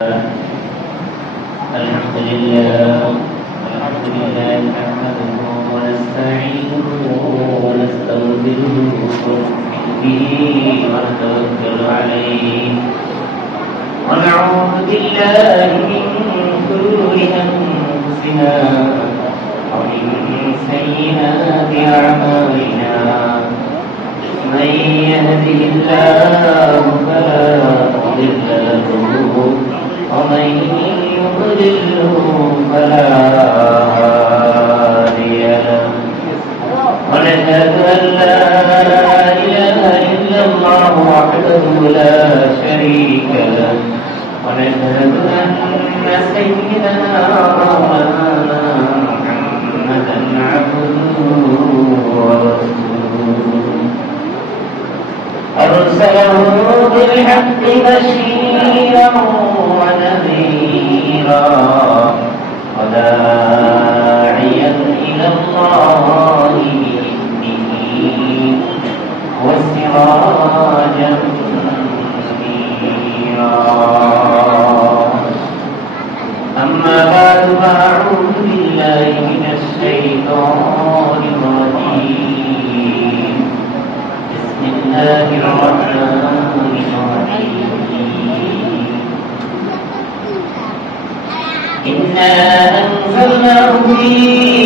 الحمد لله نحمده ونستعينه ونستغفره ونؤمن به ونتوكل عليه ونعوذ بالله من شرور أنفسنا ومن سيئات أعمالنا من يهده الله فلا مضل له ومن يضلله فلا هادي له ونشهد أن لا إله إلا الله وحده لا شريك له ونشهد أن سيدنا ومولانا محمدا عبده ورسوله أرسله بالحق بشيرا ونذيرا وداعيا إلى الله بإذنه وسراجا منيرا أما بعد فأعوذ بالله من الشيطان الرجيم بسم الله الرحمن الرحيم إنا أنزلناه في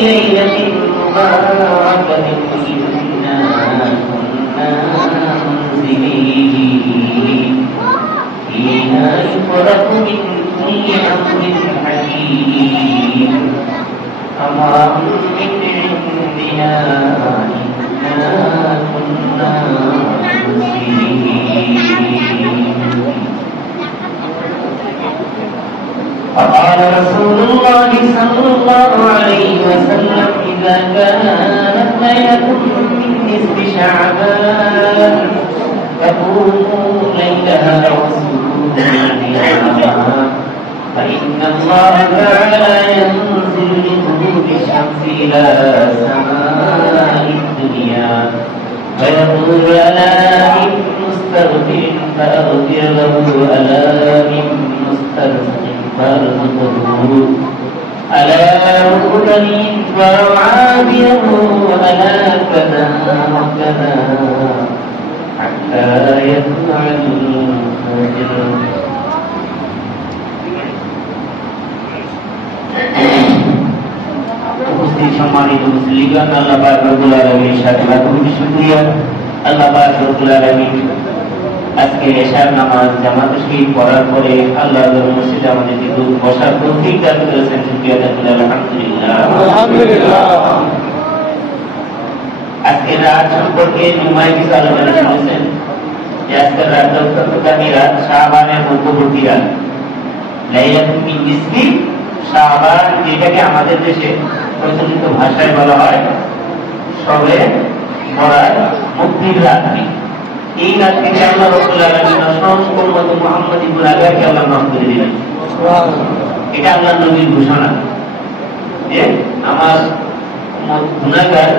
ليلة مباركة إنا كنا منزلين فيها يفرق من كل أمر حكيم أمرا من عندنا إنا كنا مسلمين فقال رسول الله صلى الله عليه وسلم إذا كانت ليلة من نصف شعبان فقوموا ليلها وصوموا نهارها فإن الله تعالى ينزل لغروب الشمس إلى سماء الدنيا فيقول ألا من مستغفر فأغفر له ألا من مسترزق فارزقه ألا مغتنٍ فأعافيه ألا كذا وكذا حتى يطلع الفجر উপস্থিত সম্মানিত মুসলিমগণ, আল্লাহ পাক রব্বুল আলামিনের সাথে লাখো শুকরিয়া। আল্লাহ পাক রব্বুল আলামিন আজকে এশার নামাজ জামাতে শরীফ পড়ার পরে আল্লাহর মসজিদে আমাদেরকে বসার তৌফিক দান করেছেন। শুকরিয়া আদায় করি আলহামদুলিল্লাহ। আজকে রাত সম্পর্কে জুমায় কিছু আলোচনা শুনেছেন যে আজকের রাতটা অত্যন্ত দামি রাত, শাবানের মধ্যবর্তী রাত, লাইলাতুল মিন নিসফি শাবান, যেটাকে আমাদের দেশে প্রচলিত ভাষায় বলা হয় সবে বরাত, মুক্তির রাত্রি। এই রাত্রিতে আল্লাহ রাব্বুল আলামিন অসংখ্য উম্মত মুহাম্মাদী গুনাহগারকে আল্লাহ মাফ করে দিলেন। এটা আল্লাহর নবীর ঘোষণা যে আমার উম্মত গুনাহগার,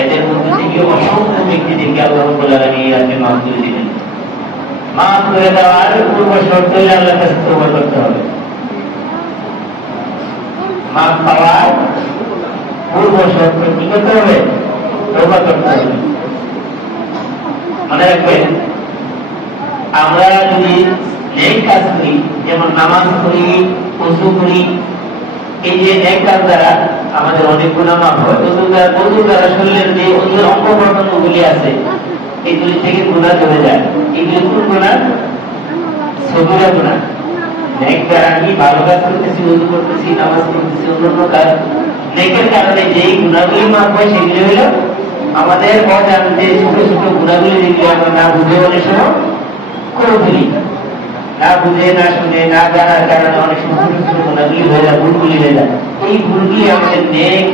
এদের মধ্যে থেকে অসংখ্য ব্যক্তিদেরকে আল্লাহ রাব্বুল আলামিন এই রাতে মাফ করে দিলেন। মাফ করে দেওয়ার পূর্ব শর্ত হলো আল্লাহর কাছে তওবা করতে হবে। মাফ পাওয়ার পূর্ব শর্ত কি করতে হবে? তওবা করতে হবে। মনে রাখবেন, আমরা যদি নেক কাজ করি, যেমন নামাজ পড়ি, ওযু করি, এই যে নেক কাজ দ্বারা আমাদের অনেক গুনাহ মাফ হয়। ওযু দ্বারা শরীরের যে অঙ্গের অঙ্গ প্রত্যঙ্গগুলি আছে এগুলি থেকে গুনাহ চলে যায়। এগুলি কোন গুনাহ? সগীরা গুনাহ। নেক দ্বারা আমি ভালো কাজ করতেছি, ওযু করতেছি, নামাজ পড়তেছি, অন্যান্য কাজ, নেকের কারণে যেই গুনাহগুলি মাফ হয় সেগুলি হলো আমাদের অজান্তে ছোট ছোট গুণাগুলি, যেগুলি আমরা না বুঝে অনেক সময় করে ফেলি, না বুঝে না শুনে না জানার কারণে অনেক সময় ছোট ছোট গুণাগুলি হয়ে যায়, ভুলগুলি হয়ে যায়। এই ভুলগুলি আমাদের নেক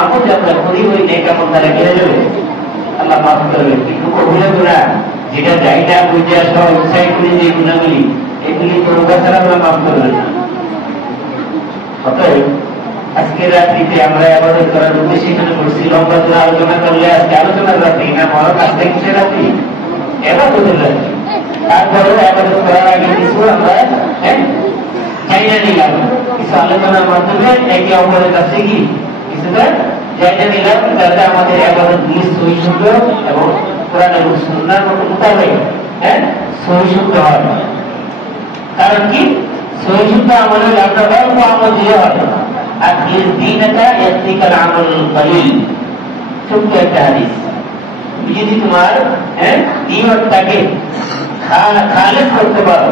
আমল আমরা করি, ওই নেক আমল দ্বারা কেড়ে যাবে, আল্লাহ মাফ করবে। কিন্তু কবিরা গুনাহ, যেটা যাই না বুঝে সব ইচ্ছাই করি যে গুণাগুলি, এগুলি তওবা ছাড়া আল্লাহ মাফ করবে না। অতএব আজকে রাত্রিতে আমরা ইবাদত করার উদ্দেশ্যে এখানে বসছি, লম্বা করে আলোচনা করলে আজকে আলোচনার রাত্রি না, বড় আজকে কিসের রাত্রি? ইবাদতের রাত্রি। তারপরেও ইবাদত করার আগে কিছু আমরা জায়গা নিলাম কিছু আলোচনার মাধ্যমে একে অপরের কাছে কি কিছুটা জায়গা নিলাম, যাতে আমাদের এবাদত নিজ সহি শুদ্ধ এবং কোরআন এবং সুন্নাহর মতো মোতাবেক সহি শুদ্ধ হয়। কারণ কি সহি শুদ্ধ আমল হলে আপনার অল্প আমল দিয়ে হবে, আর দিনটা ইয়াতিকাল আমল কলিল। ছোট্ট একটা হাদিস, যদি তোমার নিয়তটাকে খালেস করতে পারো,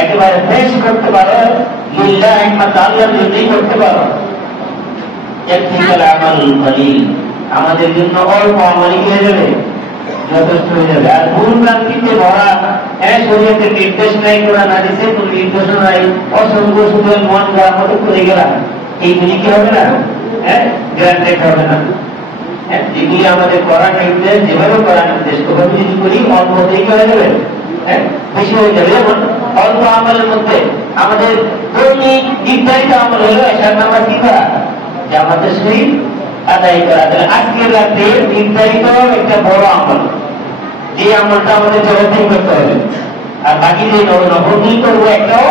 একেবারে ফ্রেশ করতে পারো, লিল্লাহ একমাত্র আল্লাহর জন্যই করতে পারো, ইয়াতিকাল আমল কলিল, আমাদের জন্য অল্প আমলই হয়ে যাবে, যথেষ্ট হয়ে যাবে। আর ভুল ভ্রান্তিতে ভরা শরীয়তের নির্দেশ নাই, কোরআন হাদিসে কোন নির্দেশনা নাই, অসংখ্য শুধু মন গড়া মতো করে গেলাম, এইগুলি কি হবে না? গ্রান্টেড হবে না। যেগুলি আমাদের করার নির্দেশ, যেভাবে করার নির্দেশ ওভাবে যদি করি অল্প হতেই হয়ে যাবে, বেশি হয়ে যাবে। যেমন অল্প আমলের মধ্যে আমাদের দৈনিক নির্ধারিত আমল হলো এশার নামাজ কি করা, জামাতের সহিত আদায় করা। তাহলে আজকের রাতে নির্ধারিত একটা বড় আমল, যে আমলটা আমাদের জবাবদিহি করতে হবে। আর বাকি যে নফলগুলি করবো একটাও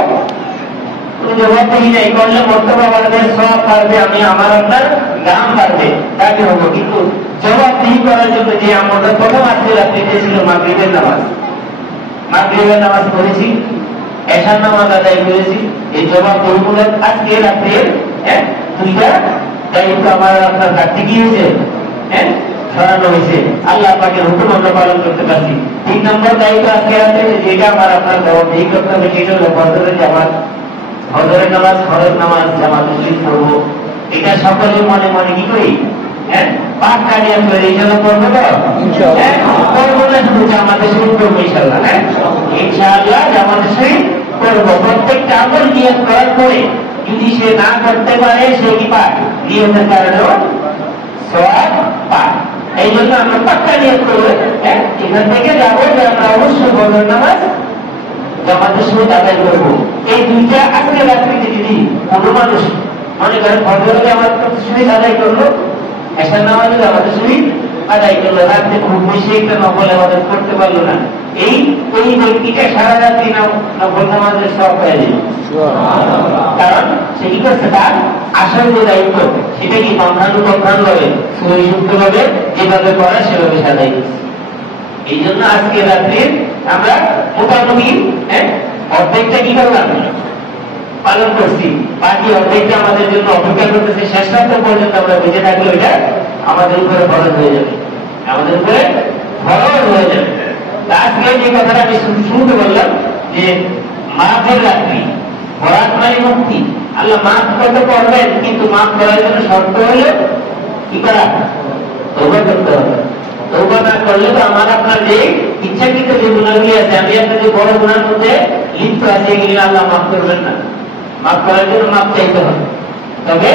জবাবদিহি নেই, করলে মর্তবা বাড়বে, সওয়াব বাড়বে, আমি আমার আপনার দাম বাড়বে, তাকে হবো। কিন্তু জবাবদিহি করার জন্য যে আমলটা প্রথম আজকে রাত্রে ছিল মাগরিবের নামাজ, মাগরিবের নামাজ পড়েছি, এশার নামাজ আদায় করেছি, এই জবাবদিহিগুলো আজকে রাত্রে দুইটা দায়িত্ব আমার আপনার ঘাটতি কি হয়েছে, সরানো হয়েছে। আল্লাহ পাকের হুকুম আমরা পালন করতে পারছি। 3 নম্বর দায়িত্ব আজকে রাতে যেটা আমার আপনার জবাবদিহি করতে হবে, সেটা হলো ফজরের জামাত, ফজরের নামাজ, ফরজ নামাজ জামাত পড়বো। এটা সকলে মনে মনে কি করি পাক কাটিয়ে করে এই জন্য করবো তো করবো না, শুধু জামাতের সহিত করবো ইনশাআল্লাহ। ইনশাআল্লাহ জামাতের সহিত করবো। প্রত্যেকটা আমল নিয়ত করার পরে যদি সে না করতে পারে, সে কি পায়? নিয়তের কারণেও সওয়াব পায়। এই জন্য আমরা পাক্কা নিয়ত করবো, এখান থেকে যাবো যে আমরা অবশ্যই ফজর নামাজ জামাতের সহিত আদায় করবো। এই দুইটা আজকে রাত্রিতে যদি কোনো মানুষ মনে করেন ফজরে জামাতের সহিত আদায় করলো, এশার নামাজে জামাতের সহিত আদায় করলো, রাত্রে খুব বেশি একটা নফল ইবাদত করতে পারলো না, এই ব্যক্তিটা সারা রাত্রি নফল নামাজের সওয়াব পেয়ে যাবে। কারণ সে কি করছে, তার আসল যে দায়িত্ব সেটা কি ভাবে সহি শুদ্ধ ভাবে যেভাবে করা সেভাবে সাজাই দিচ্ছে। এই জন্য আজকে রাত্রে আমরা মোটামুটি অর্ধেকটা কি করলাম, পালন করছি, বাকি অর্ধেকটা আমাদের জন্য অপেক্ষা করতেছে। শেষ রাত্র পর্যন্ত আমরা বেঁচে থাকলে ওইটা আমাদের উপরে ফরজ হয়ে যাবে, আমাদের উপরে ফরজ হয়ে যাবে। আজকে যে কথাটা আমি শুনতে বললাম যে মাফের রাত্রি, বরাত মানে মুক্তি। আল্লাহ মাফ করতে পারবেন, কিন্তু মাফ করার জন্য শর্ত হলে কি করা, তওবা করতে হবে। তওবা না করলে তো আমার আপনার যে ইচ্ছাকৃত যে গুনাহগুলি আছে, আমি আপনার যে বড় গুনার মধ্যে লিপ্ত আছে, এগুলি আল্লাহ মাফ করবেন না। মাফ করার জন্য মাফ চাইতে হবে। তবে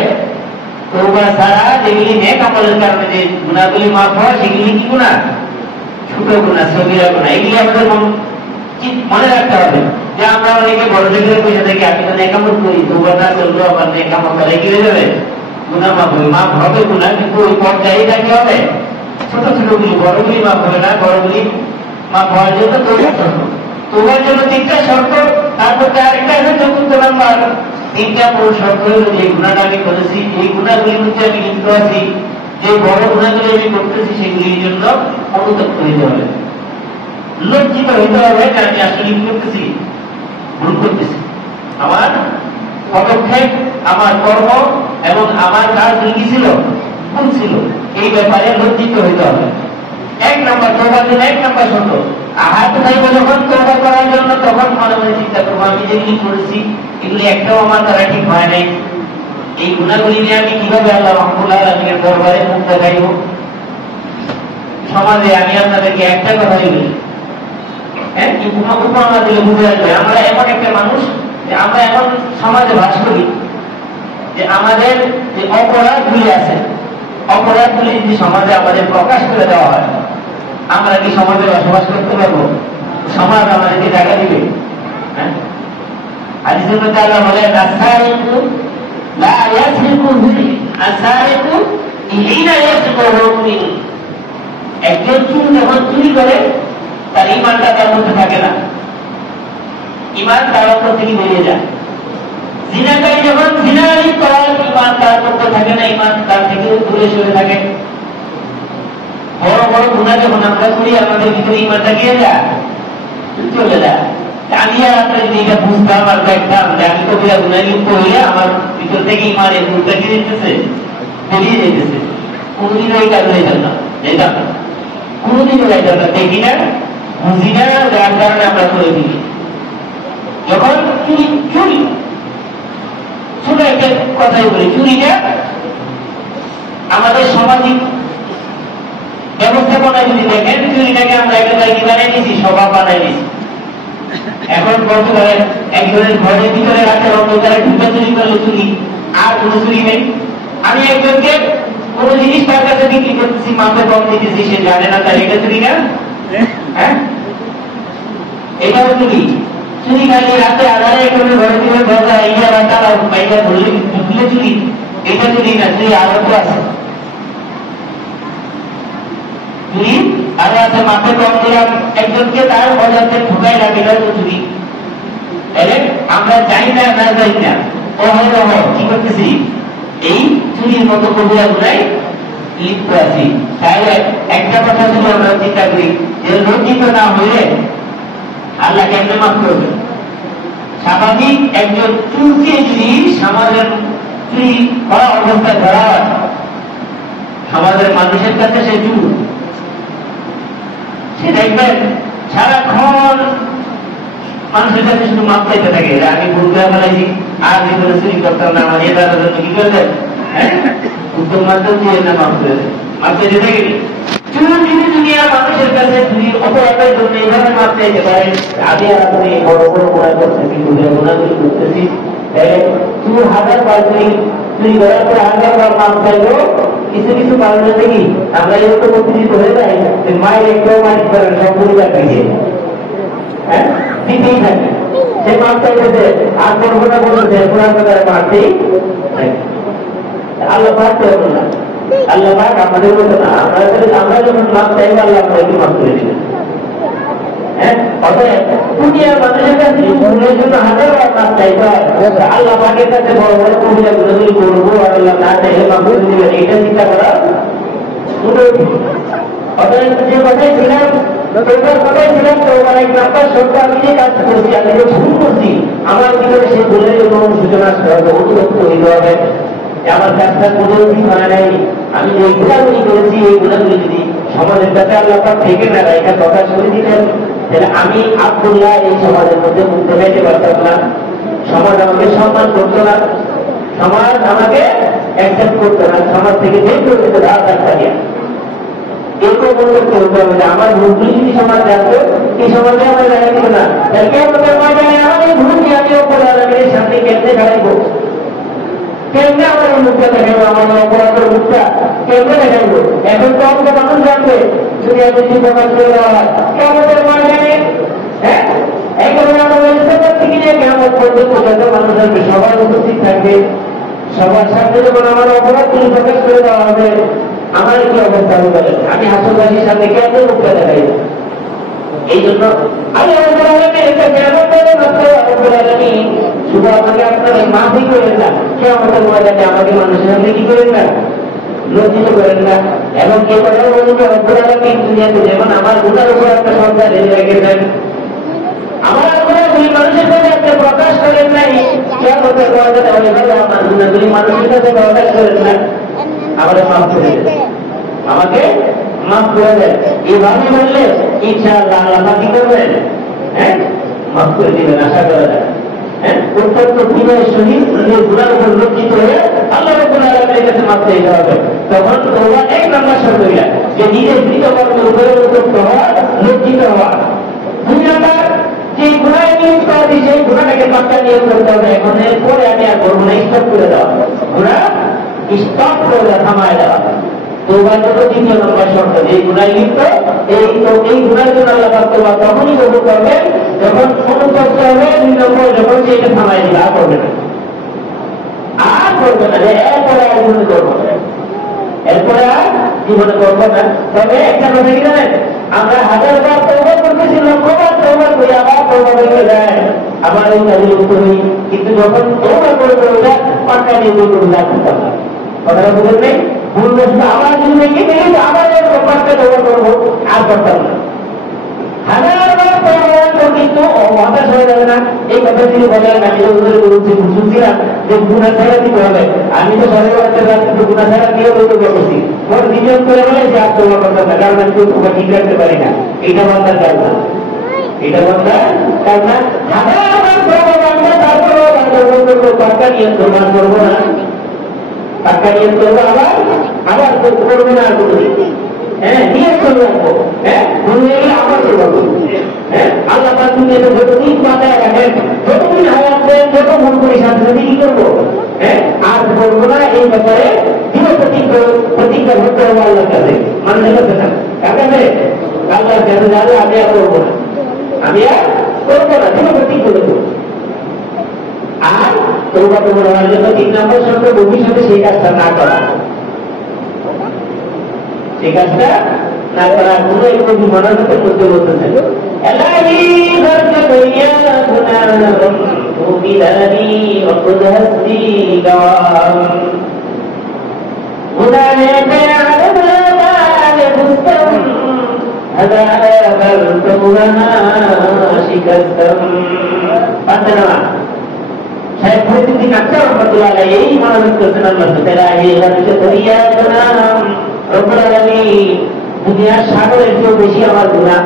তওবা ছাড়া যেগুলি নেক আমলের কারণে যে গুনাহগুলি মাফ হয়, সেগুলি কি গুনাহ? ছোট গুনাহ, সগীরা গুনাহ। এগুলি আমাদের মনে রাখতে হবে যে আমরা অনেকে বড় লেগে পয়সা থেকে আমি তো নেক আমল করি, তওবা না করলো আবার নেক আমল করে কি হয়ে যাবে, গুনাহ মাফ হবে। মাফ হবে গুনাহ, কিন্তু ওই পর্যায়ে থাকতে হবে। ছোট ছোট গুলি, বড়গুলি মাফ হবে না, বড়গুলি মাফ হওয়ার জন্য তওবার জন্য 3টা শর্ত। তারপর আরেকটা আছে 4 নাম্বার, 3টা মূল শর্ত হলো যে গুনাহটা আমি করেছি, এই গুনাহগুলির মধ্যে আমি লিপ্ত আছি, যে বড় গুনাহগুলি আমি করতেছি সেগুলির জন্য অনুতপ্ত হইতে হবে, লজ্জিত হইতে হবে যে আমি আসলে কি করতেছি, ভুল করতেছি। আমার পদক্ষেপ, আমার কর্ম এবং আমার কাজ কি ছিল, ভুল ছিল, এই ব্যাপারে লজ্জিত হইতে হবে। 1 নম্বর তওবার জন্য 1 নম্বর শর্ত। আহাত চাইবো যখন তওবা করার জন্য, তখন মনে মনে চিন্তা করবো আমি যেগুলি করেছি এগুলি একটাও আমার দ্বারা ঠিক হয় নাই, এই গুণাগুলি নিয়ে আমি কিভাবে আল্লাহ রাব্বুল আলামিনের দরবারে মুখ দেখাইব। সমাজে আমি আপনাদেরকে একটা কথাই বলি, উপমা দিলে বুঝে আসবে। আমরা এমন একটা মানুষ যে আমরা এখন সমাজে বাস করি, যে আমাদের যে অপরাধগুলি আছে, অপরাধগুলি যদি সমাজে আমাদের প্রকাশ করে দেওয়া হয়, আমরা কি সমাজে বসবাস করতে পারবো? সমাজ আমাদেরকে জায়গা দিবে? হাদিসের মধ্যে আল্লাহ বলেন, আস-সারিকু লা ইয়াসরিকু আস-সারিকু হিনা ইয়াসরিকু মুমিন। একজন চোর যখন চুরি করে, তার ঈমানটা তার মধ্যে থাকে না, ঈমান তার অন্তর থেকে বেরিয়ে যায়। তলার ইমান তার মধ্যে থাকে না, ইমান তার থেকে দূরে সরে থাকে। বড় বড় গুনাহ যখন আমরা করি আমাদের ভিতরে ইমানটা গিয়ে যায়, চলে যায়। আমি আর আপনি যদি এটা বুঝতাম আর দেখতাম যে আমি তো গুনায় লিপ্ত হইলে আমার ভিতর থেকে ইমানের গুণটা কি যেতেছে, বেরিয়ে যেতেছে, কোনোদিনও এই কাজ হয়ে যেতাম যেতাম না, কোনোদিনও যাইতাম না, দেখি না বুঝি না, যার কারণে আমরা করে দিই। যখন চুরি চুরি ছোট একটা কথাই বলি, চুরিটা আমাদের সামাজিক ব্যবস্থাপনায় যদি দেখেন, চুরিটাকে আমরা একটা জায়গা বানাই নিয়েছি, স্বভাব বানাই নিয়েছি। এখন বলতে পারেন একজনের ঘরের ভিতরে রাখে অন্ধকারে ঢুকে চুরি করলে চুরি, আর কোনো চুরি নেই। আমি একজনকে কোন জিনিস তার কাছে বিক্রি করতেছি, মাপে কম দিতেছি, সে জানে না, তার এটা চুরি না? হ্যাঁ, এটাও চুরি। চুরি খালি রাতে আধারে একজনের ঘরের ভিতরে দরজা ইয়া বা তারা বাইরে ধরলে ঢুকলে চুরি, এটা চুরি না, চুরি আরো তো আছে। চুরি আরো আছে, মাপে কম দিলাম একজনকে, তার অজান্তে ঢুকাই লাগিল তো চুরি। তাহলে আমরা যাই না, না যাই না, অহরহ কি করতেছি, এই চুরির মতো কবিরা গুনায় লিপ্ত আছি। তাহলে একটা কথা যদি আমরা চিন্তা করি যে লজ্জিত না হইলে আল্লাহ কেমনে মাফ করবে? স্বাভাবিক একজন চুরকে যদি সমাজের চুরি করা অবস্থায় ধরা হয়, সমাজের মানুষের কাছে সে চুর, সে দেখবেন সারাক্ষণ মানুষের কাছে শুধু মাপ চাইতে থাকে, আমি ভুল করে ফেলাইছি, আর জীবনে চুরি করতাম না, আমার এবার কি করলেন, হ্যাঁ উত্তম মাধ্যম দিয়ে না মাপ করে দেয়, মাপ চাইতে থাকে। চুর যদি দুনিয়ার মানুষের কাছে চুরির অপরাধের জন্য এইভাবে মাপ চাইতে পারে, আমি আর আপনি বড় বড় গুনাহ করতেছি, গুনাহগুলি করতেছি, চুর হাজার বার চুরি করার পর হাজার বার মাপ চাইবো, কিছু কিছু কারণে দেখি আমরা এরকম উত্তেজিত হয়ে যাই, মায়ের একটাও মালিক করেন সব পরিবার থেকে, হ্যাঁ দিতেই থাকে, সে মাপ চাইতেছে আর করবো না বলতেছে, পুরান কথা মারতেই আল্লাহ পারতে হবে না। আল্লাহ পাক আমাদের মতো না, আমরা যখন মাপ চাইবো আল্লাহ আমাদেরকে মাফ করে দিবেন। হ্যাঁ, অতএব দুনিয়ার মানুষের কাছে ভুলের জন্য হাজার বার মাপ চাইতে হয়, আল্লাহ পাকের কাছে বড় বড় কবিরা গুলোগুলি করবো আর আল্লাহ না চাইলে মাফ করে দিবেন, এটা চিন্তা করা। অতএব যে কথাই ছিলাম, তোবার কথাই ছিলাম, তোবার এক নাম্বার সত্য আমি যে কাজ করছি, আমি যে ভুল করছি, আমার ভিতরে সেই ভুলের জন্য সূচনা অতিরিক্ত হইতে হবে। আমার কাজটা কোনো ঠিক হয় নাই, আমি যে গুণাগুলি করেছি এই গুণাগুলি যদি সমাজের কাছে আল্লাহ থেকে না এটা প্রকাশ করে দিতেন, তাহলে আমি আব্দুল্লাহ এই সমাজের মধ্যে মুক্ত হইতে পারতাম না, সমাজ আমাকে সম্মান করতো না, সমাজ আমাকে অ্যাকসেপ্ট করতো না, সমাজ থেকে বের করে দিতে রাস্তা থাকে। এরকম মনে করতে হবে যে আমার ভুলগুলি যদি সমাজ জানতো, এই সমাজে আমার দেখা দিত না, তাই কেউ আমার এই ভুল নিয়ে আমি ওপরে আলামের সামনে কেমনে খারাইবো, কেমনে আমার মুখটা দেখাবো, আমার অপরাধের মুখটা কেমনে দেখাবো? এখন তো অঙ্ক মানুষ জানবে যদি আমি ঠিক প্রকাশ করে দেওয়া হয়, কেমন মানে, হ্যাঁ এই কারণে আমরা থেকে নিয়ে কেমন পর্যন্ত মানুষ আসবে, সবার উপস্থিত থাকবে, সবার সামনে যখন আমার অপরাধগুলি প্রকাশ করে দেওয়া হবে, আমার কি অবস্থা হবে বলেন? আমি হাসপাতালের সামনে কেমন মুখটা দেখাইব? এই জন্য আমি শুধু আমাকে আপনারা মাফি করেন না, কে আমাদের ময়দানে আমাকে মানুষের সামনে কি করেন না, লজ্জিত করেন না। এবং কে কথাও বলুন দুনিয়াতে যেমন আমার গুণার উপর একটা সন্ধ্যা রেখে দেন, আমার গুণাগুলি মানুষের কাছে একটা প্রকাশ করেন নাই, কে আমাদের ময়দানে আমার গুণাগুলি মানুষের কাছে প্রকাশ করেন না, আমাদের মাফ করে দেন, আমাকে মাফ করে দেন। এইভাবে বললে ইনশাআল্লাহ আল্লাহ কি করবেন, হ্যাঁ মাফ করে দিবেন, আশা করা যায়। হ্যাঁ, অত্যন্ত বিনয়ের সহিত নিজের গুণার উপর লজ্জিত হয়ে আল্লাহ রাব্বুল আলামিনের কাছে মাফ চাইতে হবে। তখন তোমরা এক নাম্বার শর্ত হইলা যে নিজের কৃতকর্মের উপরে উদ্যুক্ত হওয়া, লজ্জিত হওয়া। দুই নাম্বার, যে গুণায় নিয়োগ করা দিই সেই গুণাটাকে পাক্কা নিয়োগ করতে হবে, এখন এরপরে আমি আর করবো না, স্টপ করে দেওয়া, গুণা স্টপ করে দেওয়া, থামায় দেওয়া। তোবার জন্য দ্বিতীয় নম্বর শর্ত, এই গুণায় লিপ্ত, এই গুণার জন্য আল্লাহ পাক তোবার তখনই কবুল করবেন যখন অনুপস্থ হবে। দুই নম্বর, যখন সেটা থামাই দিবে, আর করবে না, আর করবে না, এরপরে আর জীবনে করবো না, এরপরে আর জীবনে করবো না। তবে একটা কথা কি জানেন, আমরা হাজার বার তওবা করতেছি, লক্ষবার তওবা করি, আবার তওবা হয়ে যায়, আবার এই কাজে লিপ্ত হই, কিন্তু যখন তওবা করবো ওটা পাক্কা নিয়ে গুণা করতাম না। কথাটা বুঝেন নেই? ভুল বস্তু আবার যদি দেখি দেখি আবার পাক্কা ব্যবহার করবো, আর করতাম না। কিন্তু হতাশ হয়ে যাবে না। এই কথা তিনি বলেন, আমি শুনছিলাম যে গুণা ছাড়া দিতে হবে। আমি তো গুণা ছাড়া দিয়ে বলতে পারছি, ওর নিয়ম করে বলে যে আর তোমার কথা না, কারণ আমি তোমাকে ঠিক রাখতে পারি না। এটা বন্ধার কাজ না, এটা বন্ধার কাজ না। তারপরে পাক্কা নিয়ম প্রমাণ করবো না, পাক্কা নিয়ম করবো আবার আবার করবো না আর করবো। হ্যাঁ, নিয়ম করে রাখবো। হ্যাঁ, ভুলে গেলে আবার করবো। হ্যাঁ, আল্লাহ পাক দুনিয়াতে যতদিন মাথায় রাখেন, যতদিন হায়াত দেন, যত মন করে সাথে সাথে কি করবো? হ্যাঁ, আর করবো না। এই ব্যাপারে দৃঢ় প্রতিজ্ঞা করতে হবে আল্লাহর কাছে। মানতে করতে না কার কাছে? আল্লাহর কাছে যাবে। আমি আর করবো না, আমি আর করবো না, দৃঢ় প্রতিজ্ঞা করবো। আর তওবা কবুল হওয়ার জন্য 3 নম্বর শর্ত ভবিষ্যতে সেই কাজটা না করা। সেই কাজটা না করার কোন একটু মনের মধ্যে করতে বলতেছেন, এই মনোনীত করছেন আল্লাহ দুনিয়ার সাগরের চেয়েও বেশি আমার গুণা,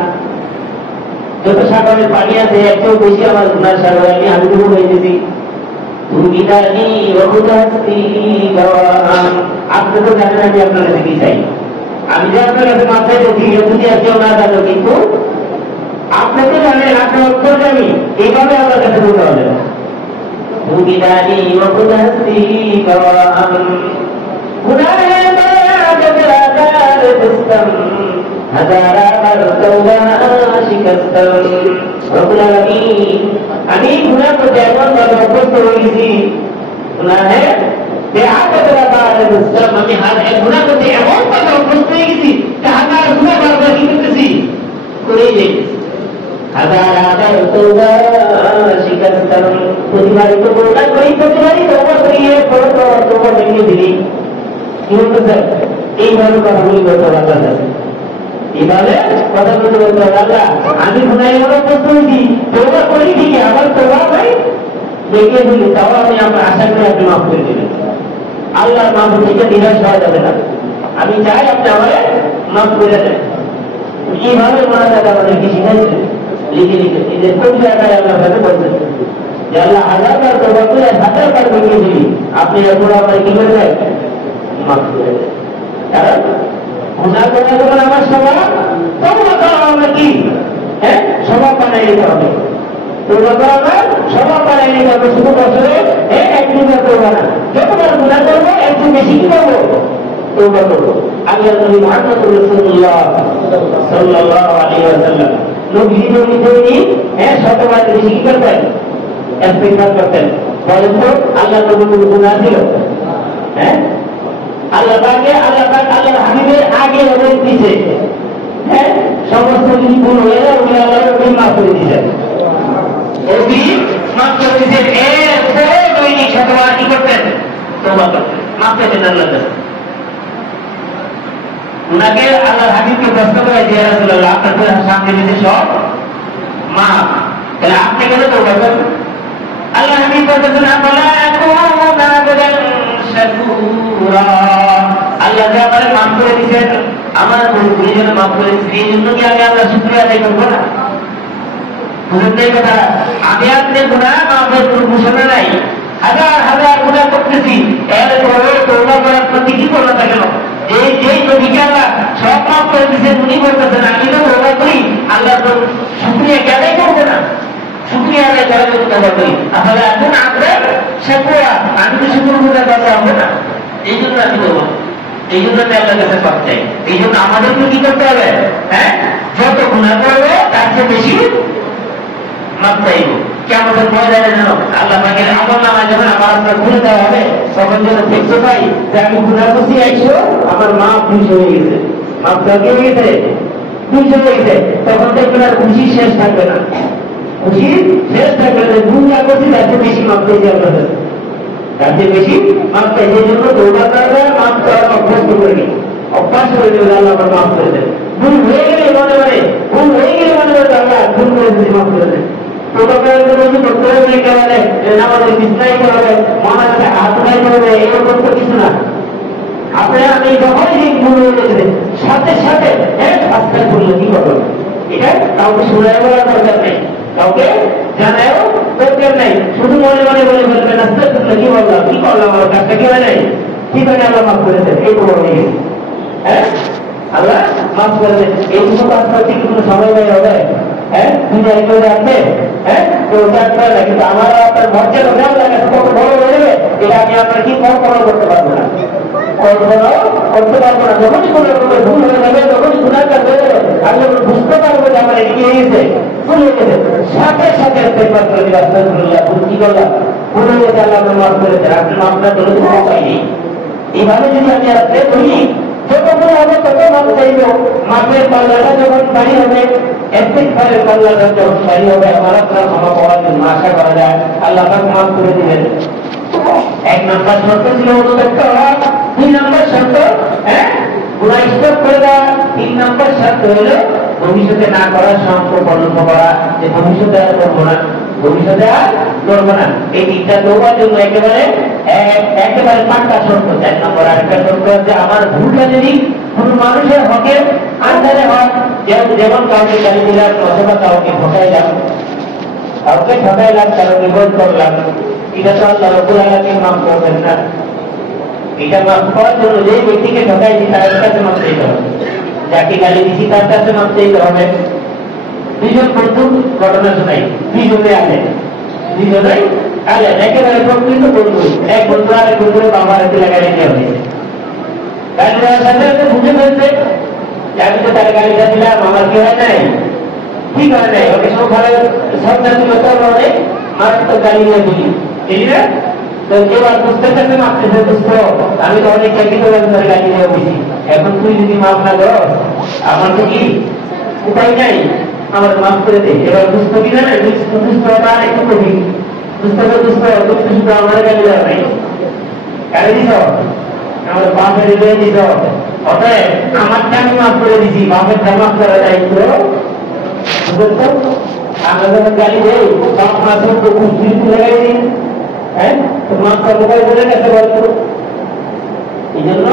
যত সাগরের পানি আছে এর চেয়েও বেশি আমার গুণার সাগরে আমি হাবুডুবু হয়েছি। আপনি তো জানেন আমি আপনার কাছে কি চাই। আমি যে আপনার কাছে মাথায় দেখি যদি আর কেউ না জানো, কিন্তু আপনি তো জানেন আপনার উত্তর জানি, এইভাবে আমার কাছে বলতে হবে। আমি গুণা করতে এমন ভাবে অভ্যস্ত হয়ে গেছি, আমি গুণা করতে এমন ভাবে অভ্যস্ত হয়ে গেছি, হাজার গুণা বারবার কি করতেছি, করেই যাইতেছি। প্রতিবারই তো বললাম করি, প্রতিবারই তোমার করিয়ে তোমার ভেঙে দিলি। কি বলতে এইভাবে কথাগুলি করতে হবে, এইভাবে কথা বলতে বলতে হবে। আল্লাহ আমি গুনায় এমন প্রস্তুতি তোবা করি ঠিকই, আবার তোবা ভাই দেখিয়ে দিলি, তাও আমি আপনার আশা করে আপনি মাফ করে দিলেন। আল্লাহর মাফ থেকে নিরাশ হওয়া যাবে না। আমি চাই আপনি আমার মাফ করে দেন। কিভাবে মারা যাবে আমাদেরকে শিখাইছেন লিখে লিখে। এই যে কোন জায়গায় আল্লাহর কাছে বলছেন যে আল্লাহ 1000বার তোবা করে 1000বার দেখিয়ে দিলি, আপনি এখন আমার কি করে দেয়? মাফ করে দেন। কারণ গুনাহ করা যখন আমার স্বভাব, তওবা করা আমরা কি স্বভাব বানাই নিতে হবে। তওবা করা আমার স্বভাব বানাই নিতে হবে। শুধু বছরে একদিনের তওবা না, যতবার গুনাহ করবো একটু বেশি কি করবো? তওবা করবো। আল্লাহ নবী মুহাম্মদ রাসূলুল্লাহ সাল্লাল্লাহু আলাইহি ওয়াসাল্লাম নবী শতবার বেশি কি করতেন? ইস্তিগফার করতেন। বলেন তো আল্লাহ নবী কোনো গুনাহ ছিল? আল্লাহ পাক আল্লাহর হাবিবের আগে ওদের দিছে, সমস্ত কিছু ভুল হয়ে যায়, উনি আল্লাহ ওই মাফ করে দিয়েছেন, ওই মাফ করে দিয়েছেন। এরপরে দৈনিক শতবার কি করতেন? তওবা করতেন, মাফ পেতেন আল্লাহর কাছে। উনাকে আল্লাহর হাবিবকে প্রশ্ন করে যে রাসূলুল্লাহ আপনার সামনে দিতে সব মাফ, তাহলে আপনি কেন তওবা করেন? আল্লাহ হাবিব বলতেছেন আল্লাহ যে আমার মাফ করে দিচ্ছেন, আমার ভুলের জন্য মাফ করে দিচ্ছেন, এই জন্য কি আমি আল্লাহ শুকরিয়া আদায় করবো না? বুঝলেন কথা? আমি আপনি গুনাহ মাফের কোনো ঘোষণা নাই, হাজার হাজার গুনাহ করতেছি, এরপরে তওবা করার প্রতি কি করলো না কেন? যেই নবীকে আল্লাহ সব মাফ করে দিচ্ছেন, উনি বলতেছেন আমি তো তওবা করি, আল্লাহ তো শুকরিয়া কি আদায় করবে না? শুকরিয়া আদায় করার জন্য তওবা করি। তাহলে এখন আপনার শুকরিয়া, আমি তো শুকরগুজার দরকার হবে না, এই জন্য আমি বলবো, এই জন্য আমি আল্লাহর কাছে পাপ চাই। এই জন্য আমাদেরকে কি করতে হবে? যত গুনাহ করবো তার চেয়ে বেশি মাপ চাইব। কিয়ামতের ময়দানে যেন আল্লাহ পাকের আমলনামা যখন আমার আপনার খুলে দেওয়া হবে, তখন যেন দেখতে পাই যে আমি গুনাহ করছি 100, আমার মাপ 200 হয়ে গেছে। মাপ কি হয়ে গেছে? 200 হয়ে গেছে। তখন দেখবেন আর খুশি শেষ থাকবে না, খুশি শেষ থাকবে না। গুনাহ করছি তার চেয়ে বেশি মাপ পেয়েছি আপনার কাছে, তার চেয়ে বেশি মাফ চাই। সেই জন্য তওবা করা মাফ করার অভ্যাস করে নিই, অভ্যাস করে নিলে আল্লাহ আমার মাফ করে দেন। ভুল হয়ে গেলে মনে মনে আল্লাহ ভুল করে দিতে মাফ করে দেন। তওবা করার জন্য করতে হবে একেবারে নামাজের বিছনায় করবে, মনের কাছে হাত উঠাই করবে, এরকম তো কিছু না। আপনি আমি যখন এই ভুল হয়ে গেছে সাথে সাথে আস্তে করলে কি করবো, এটা কাউকে শুনে বলার দরকার নেই, কাউকে জানায়ও দরকার নেই, শুধু মনে মনে বলে ফেলবেন আস্তে করলে কি বললাম, কি করলাম, আমার কাজটা কি হয় নাই, কি করে আল্লাহ মাফ করেছেন, এই তো হয়ে গেছে। হ্যাঁ, আল্লাহ মাফ করে দেন। এইটুকু কাজ করতে কি কোনো সময় নেই হবে? হ্যাঁ, দুনিয়া করে রাখবে, হ্যাঁ, তো কিন্তু আমার আপনার মর্যাদা দেওয়া লাগে কত বড় হয়ে যাবে, এটা আমি আপনার কি কল্পনা করতে পারবো না, কল্পনা করতে পারবো না। যখনই কোনো রকমের ভুল হয়ে যাবে, যখনই গুণাকার হয়ে যাবে, আমি যখন বুঝতে পারবো যে আমার এগিয়ে হয়ে গেছে, ভুল হয়ে গেছে, সাথে সাথে পেপার করে দিলাম, কি করলাম, ভুল হয়ে গেছে, আল্লাহ মাফ করে দেন। আপনি মাফ না করলে কোনো উপায় নেই। এইভাবে যদি আমি আসতে বলি যত হবে তত মাপ চাইব, মাপের পাল্লাটা যখন বাড়ি হবে, ইস্তিগফারের পাল্লাটা যখন বাড়ি হবে, আমার আপনার ক্ষমা পাওয়ার জন্য আশা করা যায় আল্লাহ পাক মাফ করে দিবেন। এক নাম্বার শর্ত ছিল অনুতপ্ত হওয়া, 2 নাম্বার শর্ত গুনাহ স্টপ করে দেওয়া, 3 নাম্বার শর্ত হলো ভবিষ্যতে না করার সংকল্প করা, যে ভবিষ্যতে আর করবো না, ভবিষ্যতে আর করবো না। এই 3টা তওবার জন্য একেবারে পাক্কা শর্ত। 4 নম্বর আরেকটা শর্ত হচ্ছে আমার ভুলটা যদি কোন মানুষের হকের আন্দাজে হয়, যেমন কাউকে গালি দিলাম অথবা কাউকে ঠকাইলাম, কারো বিপদ করলাম, এটা তো আল্লাহ রাব্বুল আলামিন মাফ করবেন না। এটা মাফ করার জন্য যে ব্যক্তিকে ঠকাইছি তার কাছে মাফ চাইতে হবে, যাকে গালি দিছি তার কাছে মাফ চাইতে হবে। 2 জন বন্ধু ঘটনা শোনাই, 2 জনে আলেন, একেবারে প্রকৃত বন্ধু। এক বন্ধু আর এক বন্ধুর বাবার হাতে গাড়ি দেওয়া হয়েছে, গাড়ি দেওয়ার সাথে সাথে বুঝে ফেলছে যে আমি তো তার গাড়িটা দিলাম, আমার কি হয় নাই, ঠিক হয় নাই, ওকে সব ভালো সন্ধ্যা ছিল তোর অনেক মারাত্মক গাড়ি নিয়ে দিলি, ঠিক না? তো এবার বুঝতে পারছে মাপতেছে, বুঝতো আমি তো অনেক চাকরি করে গাড়ি নিয়ে দিছি, এখন তুই যদি মাপ না কর আমার তো কি উপায় নাই, আমার মাফ করে দে। এবার বুঝতো কিনা না, বুঝতে হবে আর একটু কঠিন, বুঝতে শুধু আমার গাড়ি দেওয়া নাই, গাড়ি দিছ আমার বাপের দিয়ে দিছ, অতএব আমারটা আমি মাফ করে দিছি, বাপেরটা মাফ করার দায়িত্ব বুঝতো। আমরা যখন গাড়ি দেই বাপ মাসের তো কুস্তি লাগাই দিই, হ্যাঁ, তো মাফ করবো বলে গেছে বলতো। এই জন্য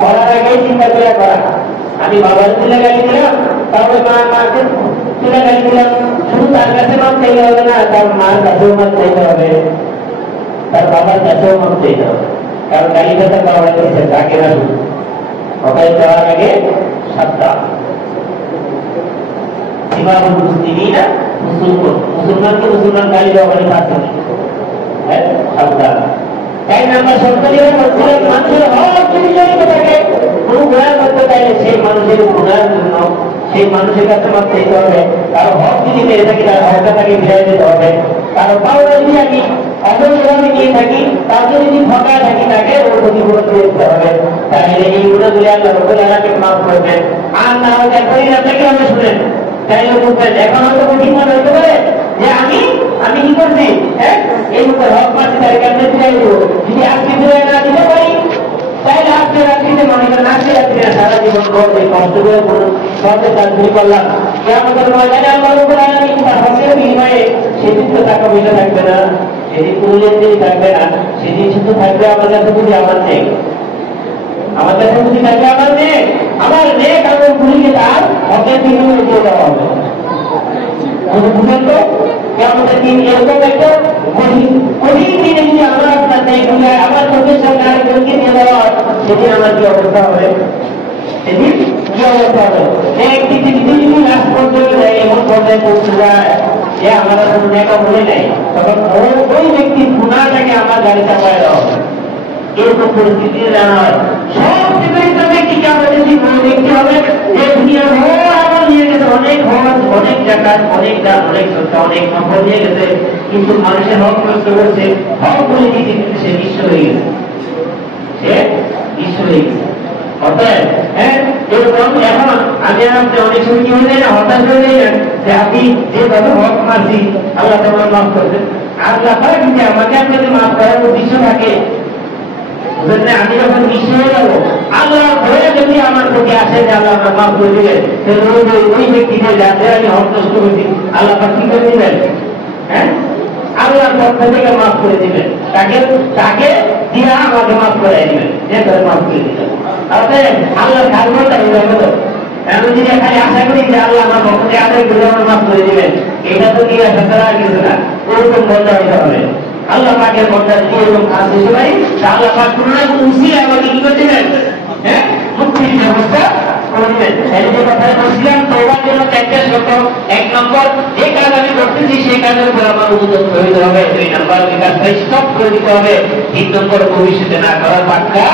করার আগেই চিন্তা করে করা, আমি বাবার তুলে গাড়ি দিলাম, তাহলে মাকে তুলে গাড়ি দিলাম, শুধু তার কাছে মাপ চাইতে হবে না, তার মার কাছেও মাপ চাইতে হবে, তার বাবার কাছেও মাপ চাইতে হবে, কারণ গাড়িটা তো দেওয়া হয়েছে তাকে না, শুধু সবাই দেওয়ার আগে সাবধান। মুসলমানকে মুসলমান গাড়ি দেওয়া মানে থাকতে সাবধান। 4 নম্বর সরকারি মানুষের হক যদি জড়িত থাকে, কোন গুনাহ করতে চাইলে সেই মানুষের গুনাহের জন্য সেই মানুষের কাছে মাপ চাইতে হবে। কারো হক যদি পেয়ে থাকি তার হকটা তাকে ফিরিয়ে দিতে হবে। কারো পাওনা যদি আমি অবৈধভাবে নিয়ে থাকি, তাকে যদি ঠকায় থাকি তাকে ওর ক্ষতিপূরণ দিতে হবে। তাহলে এই গুণাগুলি আল্লাহ রাব্বুল আলামিন মাফ করবেন। আর না হলে পরিণামটা কিভাবে শুনেন, তাইলে বুঝবেন। এখন হয়তো কঠিন মনে হতে পারে যে আমি কি করছি, হ্যাঁ, এই মুখে হক পাচ্ছি তার কেমনে ফিরাই দেবো, যদি আজকে ফিরাই না দিতে পারি তাইলে আজকে রাত্রিতে মনে করেন আজকে রাত্রিতে সারা জীবন করবে কষ্ট করে সহজে চাকরি করলাম, আমাদের ময়দানে আল্লাহ রাব্বুল আলামিন তার হকের বিনিময়ে সেদিন তো টাকা পয়সা থাকবে না, সেদিন কোনো লেনদেনই থাকবে না, সেদিন শুধু থাকবে আমার কাছে বুঝি আমার নেই, আমার কাছে বুঝি থাকবে আমার নেই, আমার নেই কারণ গুলিকে তার হকের বিনিময়ে দিয়ে দেওয়া হবে। বুঝেন তো আমাদের দিন এরকম একটা কঠিন দিনে যদি আমরা আপনার নেই আমার চোখের সামনে আরেকজনকে দিয়ে দেওয়া, সেদিন আমার কি অবস্থা হবে, সেদিন কি অবস্থা হবে। একটি যদি লাস্ট পর্যন্ত দেয় এমন পর্যায়ে পৌঁছে যায় যে আমার কোনো নেতা বলে নেয়, তখন ওই ব্যক্তির গুণাটাকে আমার গাড়ি চাপায় দেওয়া হবে। এরকম পরিস্থিতি জানা হয় সব ব্যক্তিকে আমাদের দেখতে হবে যে দুনিয়ার আমার নিয়ে গেছে অনেক হজ, অনেক জাকাত, অনেক দান, অনেক শ্রদ্ধা, অনেক সম্পদ নিয়ে গেছে, কিন্তু মানুষের হক নষ্ট করছে, হক বলে দিয়েছে, কিন্তু সে বিশ্ব হয়ে গেছে, সে বিশ্ব হয়ে গেছে। অতএব এরকম এখন আমি আপনি অনেক সময় কি হয়ে যায় না, হতাশ হয়ে যায় না যে আপনি যেভাবে হক মারছি আল্লাহ তোমার মাফ করবেন, আল্লাহ পাক যদি আমাকে আপনাকে মাফ করার উদ্দেশ্য থাকে, আমি যখন নিশ্চয় হয়ে যাবো আল্লাহর ভয়ে যদি আমার প্রতি আসে যে আল্লাহ আমার মাফ করে দিলেন, ওই ব্যক্তিকে যাতে আমি হক নষ্ট করছি আল্লাহ পাক কি করে দিবেন? হ্যাঁ, আল্লাহর পক্ষ থেকে মাফ করে দিবেন, তাকে তাকে দিয়ে আমাকে মাফ করে দিবেন, যে করে মাফ করে দিবেন। তাহলে আল্লাহর কাজটা এইভাবে তো আমি যদি খালি আশা করি যে আল্লাহ আমার পক্ষ থেকে আদায় করে আমার মাফ করে দিবেন, এটা তো নিয়ে আসা ছাড়া আর কিছু না। ওরকম বন্ধ হতে হবে। আল্লাহ পাকের বন্ধার কি এরকম কাজ হয়েছে ভাই, আল্লাহ পাক কোনো না কোনো উসিলা আমাকে কি করে দিবেন? হ্যাঁ, মুক্তির ব্যবস্থা করে দিবেন। এই যে কথা বলছিলাম, তওবার জন্য চারটা শর্ত। 1 নম্বর, যে কাজ আমি করতেছি সেই কাজের উপর আমার অনুমোদন হইতে হবে। 2 নম্বর, ওই কাজটা স্টপ করে দিতে হবে। 3 নম্বর, ভবিষ্যতে না করার পাক্কা,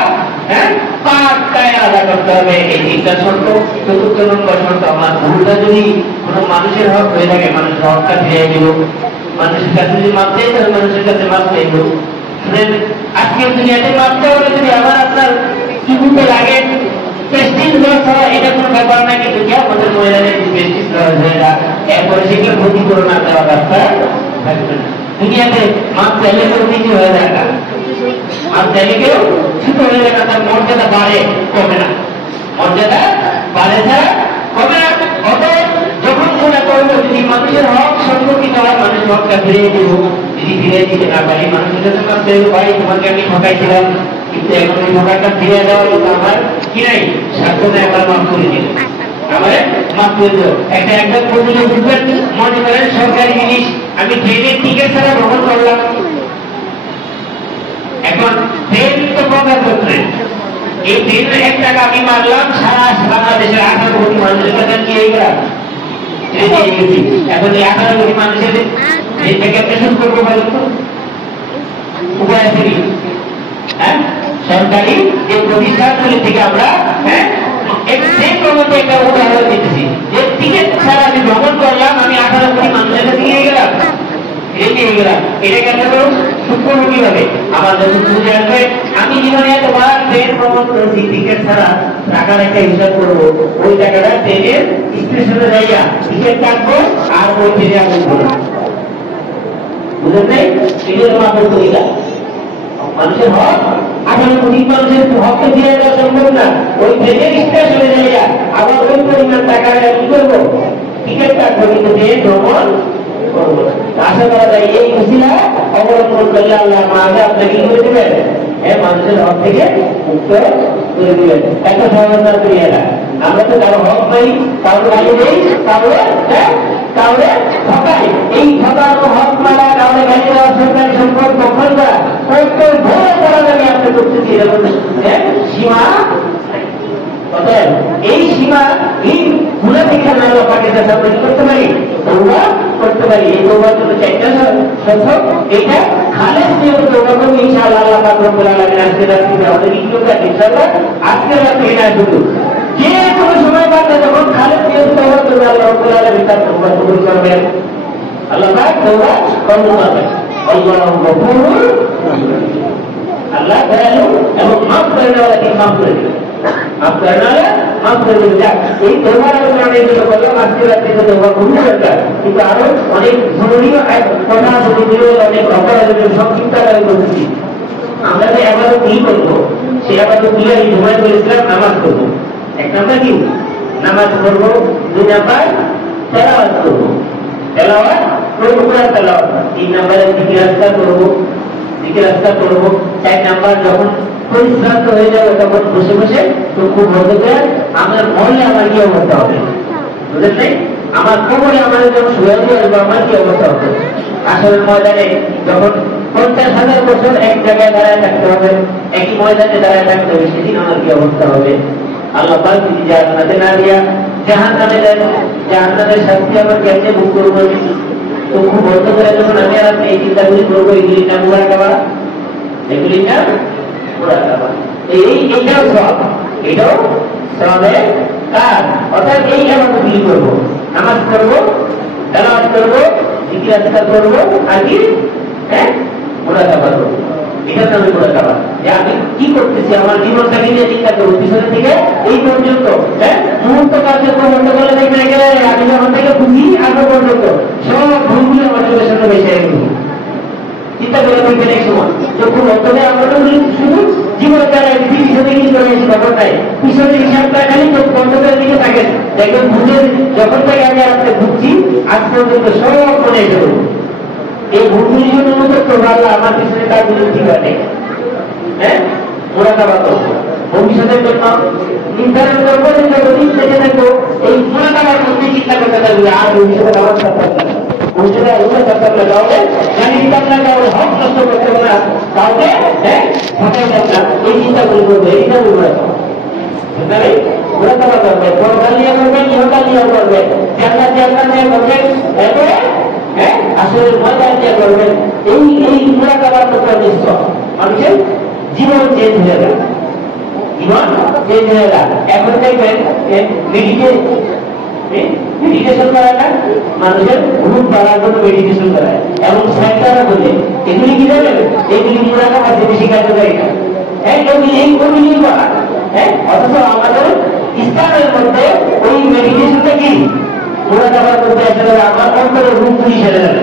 হ্যাঁ, পাক্কায় আদা করতে হবে। এই 3টা শর্ত। 4র্থ নম্বর শর্ত, আমার ভুলটা যদি কোনো মানুষের হক হয়ে থাকে, মানুষের হকটা ফিরিয়ে দিব। মানুষের কাছে যদি মাপ চাই তাহলে মানুষের কাছে মাপ চাইব। আজকের দুনিয়াতে মাপ চাওয়া যদি আমার আপনার ইগুতে লাগে, প্রেস্টিজ লস হয়, এটা কোনো ব্যাপার না। কিন্তু আমাদের মহিলাদের প্রেস্টিজ লস হয়ে যায়, এরপরে সেগুলো ক্ষতিপূরণ না দেওয়ার রাস্তা থাকবে না। দুনিয়াতে মাপ চাইলে কেউ কিছু হয়ে যায় না, মাপ চাইলে কেউ ছোট হয়ে যায় না, তার মর্যাদা বাড়ে, কমে না। মর্যাদা বাড়ে ছাড়া কমে না। যখন মনে করবো যদি মানুষের হক সংরক্ষিত হয়, মানুষের হকটা ফিরিয়ে দিব। যদি ফিরিয়ে দিতে না পারি, মানুষের কাছে মাপ চাইবো, ভাই তোমাকে আমি ঠকাইছিলাম, কিন্তু এখন ওই ঠকাটা ফিরিয়ে দেওয়া কিন্তু আমার কি নাই, সাক্ষ্য একবার মাফ করে দিল, আমার মাফ করে দিল। একদম প্রতিযোগ বুঝবেন, মনে করেন সরকারি জিনিস আমি ট্রেনের টিকিট ছাড়া ভ্রমণ করলাম। এখন ট্রেন তো প্রকার করতে, এই ট্রেনের 1 টাকা আমি মারলাম, সারা বাংলাদেশের 18 কোটি মানুষের কাছে নিয়ে গেলাম। এখন এই 18 কোটি মানুষের এই থেকে পেশন করবো বলেন তো, উপায় আছে কি? হ্যাঁ, সরকারি যে প্রতিষ্ঠানগুলি থেকে আমরা একটা উদাহরণ দিচ্ছি, যে টিকিট ছাড়া আমি ভ্রমণ করলাম, আমি 18 কোটি মানুষের কাছে নিয়ে গেলাম, এটা কেন সূক্ষ্ম কিভাবে আমার যখন বুঝে আসবে, আমি জীবনে তোমার ট্রেন ভ্রমণ করেছি, টিকিট ছাড়া টাকার একটা হিসাব করবো, ওই টাকাটা ট্রেনের স্টেশনে যাইয়া টিকিট কাটবো আর ওই ট্রেনে আমি করবো। বুঝলেন নাই? এগুলো আমার তরিকা। মানুষের হক 18 কোটি মানুষের হককে ফিরে দেওয়া সম্ভব না। ওই ট্রেনের স্টেশনে যাইয়া আবার ওই পরিমাণ টাকা কি করবো, টিকিট কাটবো, কিন্তু ট্রেন ভ্রমণ করবো। আশা করা যায় এই উসিলা অবলম্বন করলে আল্লাহ আমাকে আপনাকে কি করে দেবেন? মানুষের হক থেকে মুক্ত করে দিবেন। একটা সমাধান করিয়ে না, আমরা তো কারো হক পাই, কারো গালি দেই, কাউরে ঠকাই। এই ঠকানো, হক মারা, কাউরে গালি দেওয়া, সরকারি সম্পদ দখল করা, প্রত্যেক ভোরে করা আমি আপনি করতেছি, এরকম সীমা। অতএব এই সীমা, এই গুণা থেকে আল্লাহ পাকের কাছে আমরা কি করতে পারি? তওবা করতে পারি। এই তওবার জন্য 4টা শর্ত। এটা খালেস নিয়ে তওবা করব, ইনশাআল্লাহ আল্লাহ পাক রব্বুল আলামিন আজকে রাতে আমাদের ইনশাআল্লাহ ইনশাআল্লাহ আজকে রাতে এটা শুরু। যে কোনো সময় বাদে যখন খালেস নিয়ে তওবা করবে, আল্লাহ রব্বুল আলামিন তার তওবা কবুল করবেন। আল্লাহ পাক তওবা কবুল করবেন। আল্লাহু গফুরুর রহিম। আল্লাহ দয়ালু এবং মাফ করে দেওয়াকে মাফ করে দেবেন, মাফ করে দেওয়ালে মাফ করে দেবেন। এই তওবার কারণে যেটা বললাম, আজকে রাতে তওবা খুবই দরকার, কিন্তু আরো অনেক জরুরি কথা আছে, যেগুলো অনেক অপরাধের সংক্ষিপ্ত আকারে বলতেছি। আমরা যে এবারও কি করবো, সে আবার দিয়ে এই জমায় করেছিলাম, নামাজ করবো। 1 নম্বর কি নামাজ করবো, 2 নম্বর তেলাওয়াত করবো, তেলাওয়াত করবো, কোরআন তেলাওয়াত। 3 নম্বরে জিকির আজকার করবো, জিকির আজকার করবো। 4 নম্বর যখন পরিশ্রান্ত হয়ে যাবে তখন বসে বসে চক্ষু বন্ধ করে আমার মনে আমার কি অবস্থা হবে, বুঝলেন নাই? আমার কোমরে আমার যখন শুয়ে আসবে আমার কি অবস্থা হবে? আসলের ময়দানে যখন 50,000 বছর এক জায়গায় দাঁড়ায় থাকতে হবে, একই ময়দানে দাঁড়ায় থাকতে হবে, সেদিন আমার কি অবস্থা হবে? আল্লাহ পাক যদি জান্নাতে না দিয়া জাহান্নামে দেন, জাহান্নামের শাস্তি আমার কেমনে ভোগ করবো? চক্ষু বন্ধ করে যখন আমি আর আপনি এই চিন্তাগুলি করবো, এগুলির নাম মুরাকাবা, এগুলির নাম মুরাকাবা। এইটাও সব, এটাও সবের কাজ। অর্থাৎ এই আমলগুলি করবো, নামাজ করবো, তেলাওয়াত করবো, জিকির আজকার করবো, আর কি মুরাকাবা করবো। এটা তো আমি মুরাকাবা, যে আমি কি করতেছি, আমার জীবনটাকে নিয়ে চিন্তা করবো পিছনে থেকে এই পর্যন্ত। মুহূর্ত কার্যক্রম বন্ধ করে দেখবে গেলে আমি যখন থেকে বুঝি আগে পর্যন্ত সব ভুলগুলো আমার চোখের সামনে বেশি চিন্তা করে দেখবেন এক সময় যখন অন্তরে আমরা শুধু জীবন দ্বারা পিছনে কি করে এসে খবর নাই পিছনে হিসাবটা খালি তো বন্ধকের দিকে থাকেন দেখবেন ভুলের যখন থেকে আমি আজকে ভুগছি আজ পর্যন্ত সব মনে এসে এই ভুলগুলির জন্য তো আল্লাহ আমার পিছনে তার গুলো ঠিক আছে হ্যাঁ মোরাকাবা করবো ভবিষ্যতের জন্য নির্ধারণ করবো যে যতদিন বেঁচে থাকবো এই মোরাকাবার মধ্যে চিন্তা করতে থাকবে আর ভবিষ্যতে আমার করতে হবে ভবিষ্যতে আল্লাহ করতে হবে তাহলে জানি আপনার কাউকে হক নষ্ট করতে হবে না কাউকে হ্যাঁ ফাঁকাই যাবে না এই চিন্তাগুলি করবে এইটা মোরাকাবা করবে পরকাল নিয়ে করবে ইহকাল নিয়ে করবে জান্নাত নিয়ে করবে এরপরে হ্যাঁ আসলে ময়দান দিয়ে করবেন এই মোরাকাবার মধ্যে নিশ্চয় মানুষের জীবন চেঞ্জ হয়ে গেল জীবন চেঞ্জ হয়ে গেল এখন দেখবেন মেডিটেশন করা না মানুষের ঘুম পাড়ার জন্য মেডিটেশন করায় এবং সাইন্সরা বলে এগুলি কি জানেন এগুলি মোরাকাবা যেতে শিখাতে যায় না হ্যাঁ ওগুলি করা হ্যাঁ অথচ আমাদের ইসলামের মধ্যে ওই মেডিটেশনটা কি মোরাকাবার মধ্যে আসলে আমার অন্তরের রূপগুলি সেরে যাবে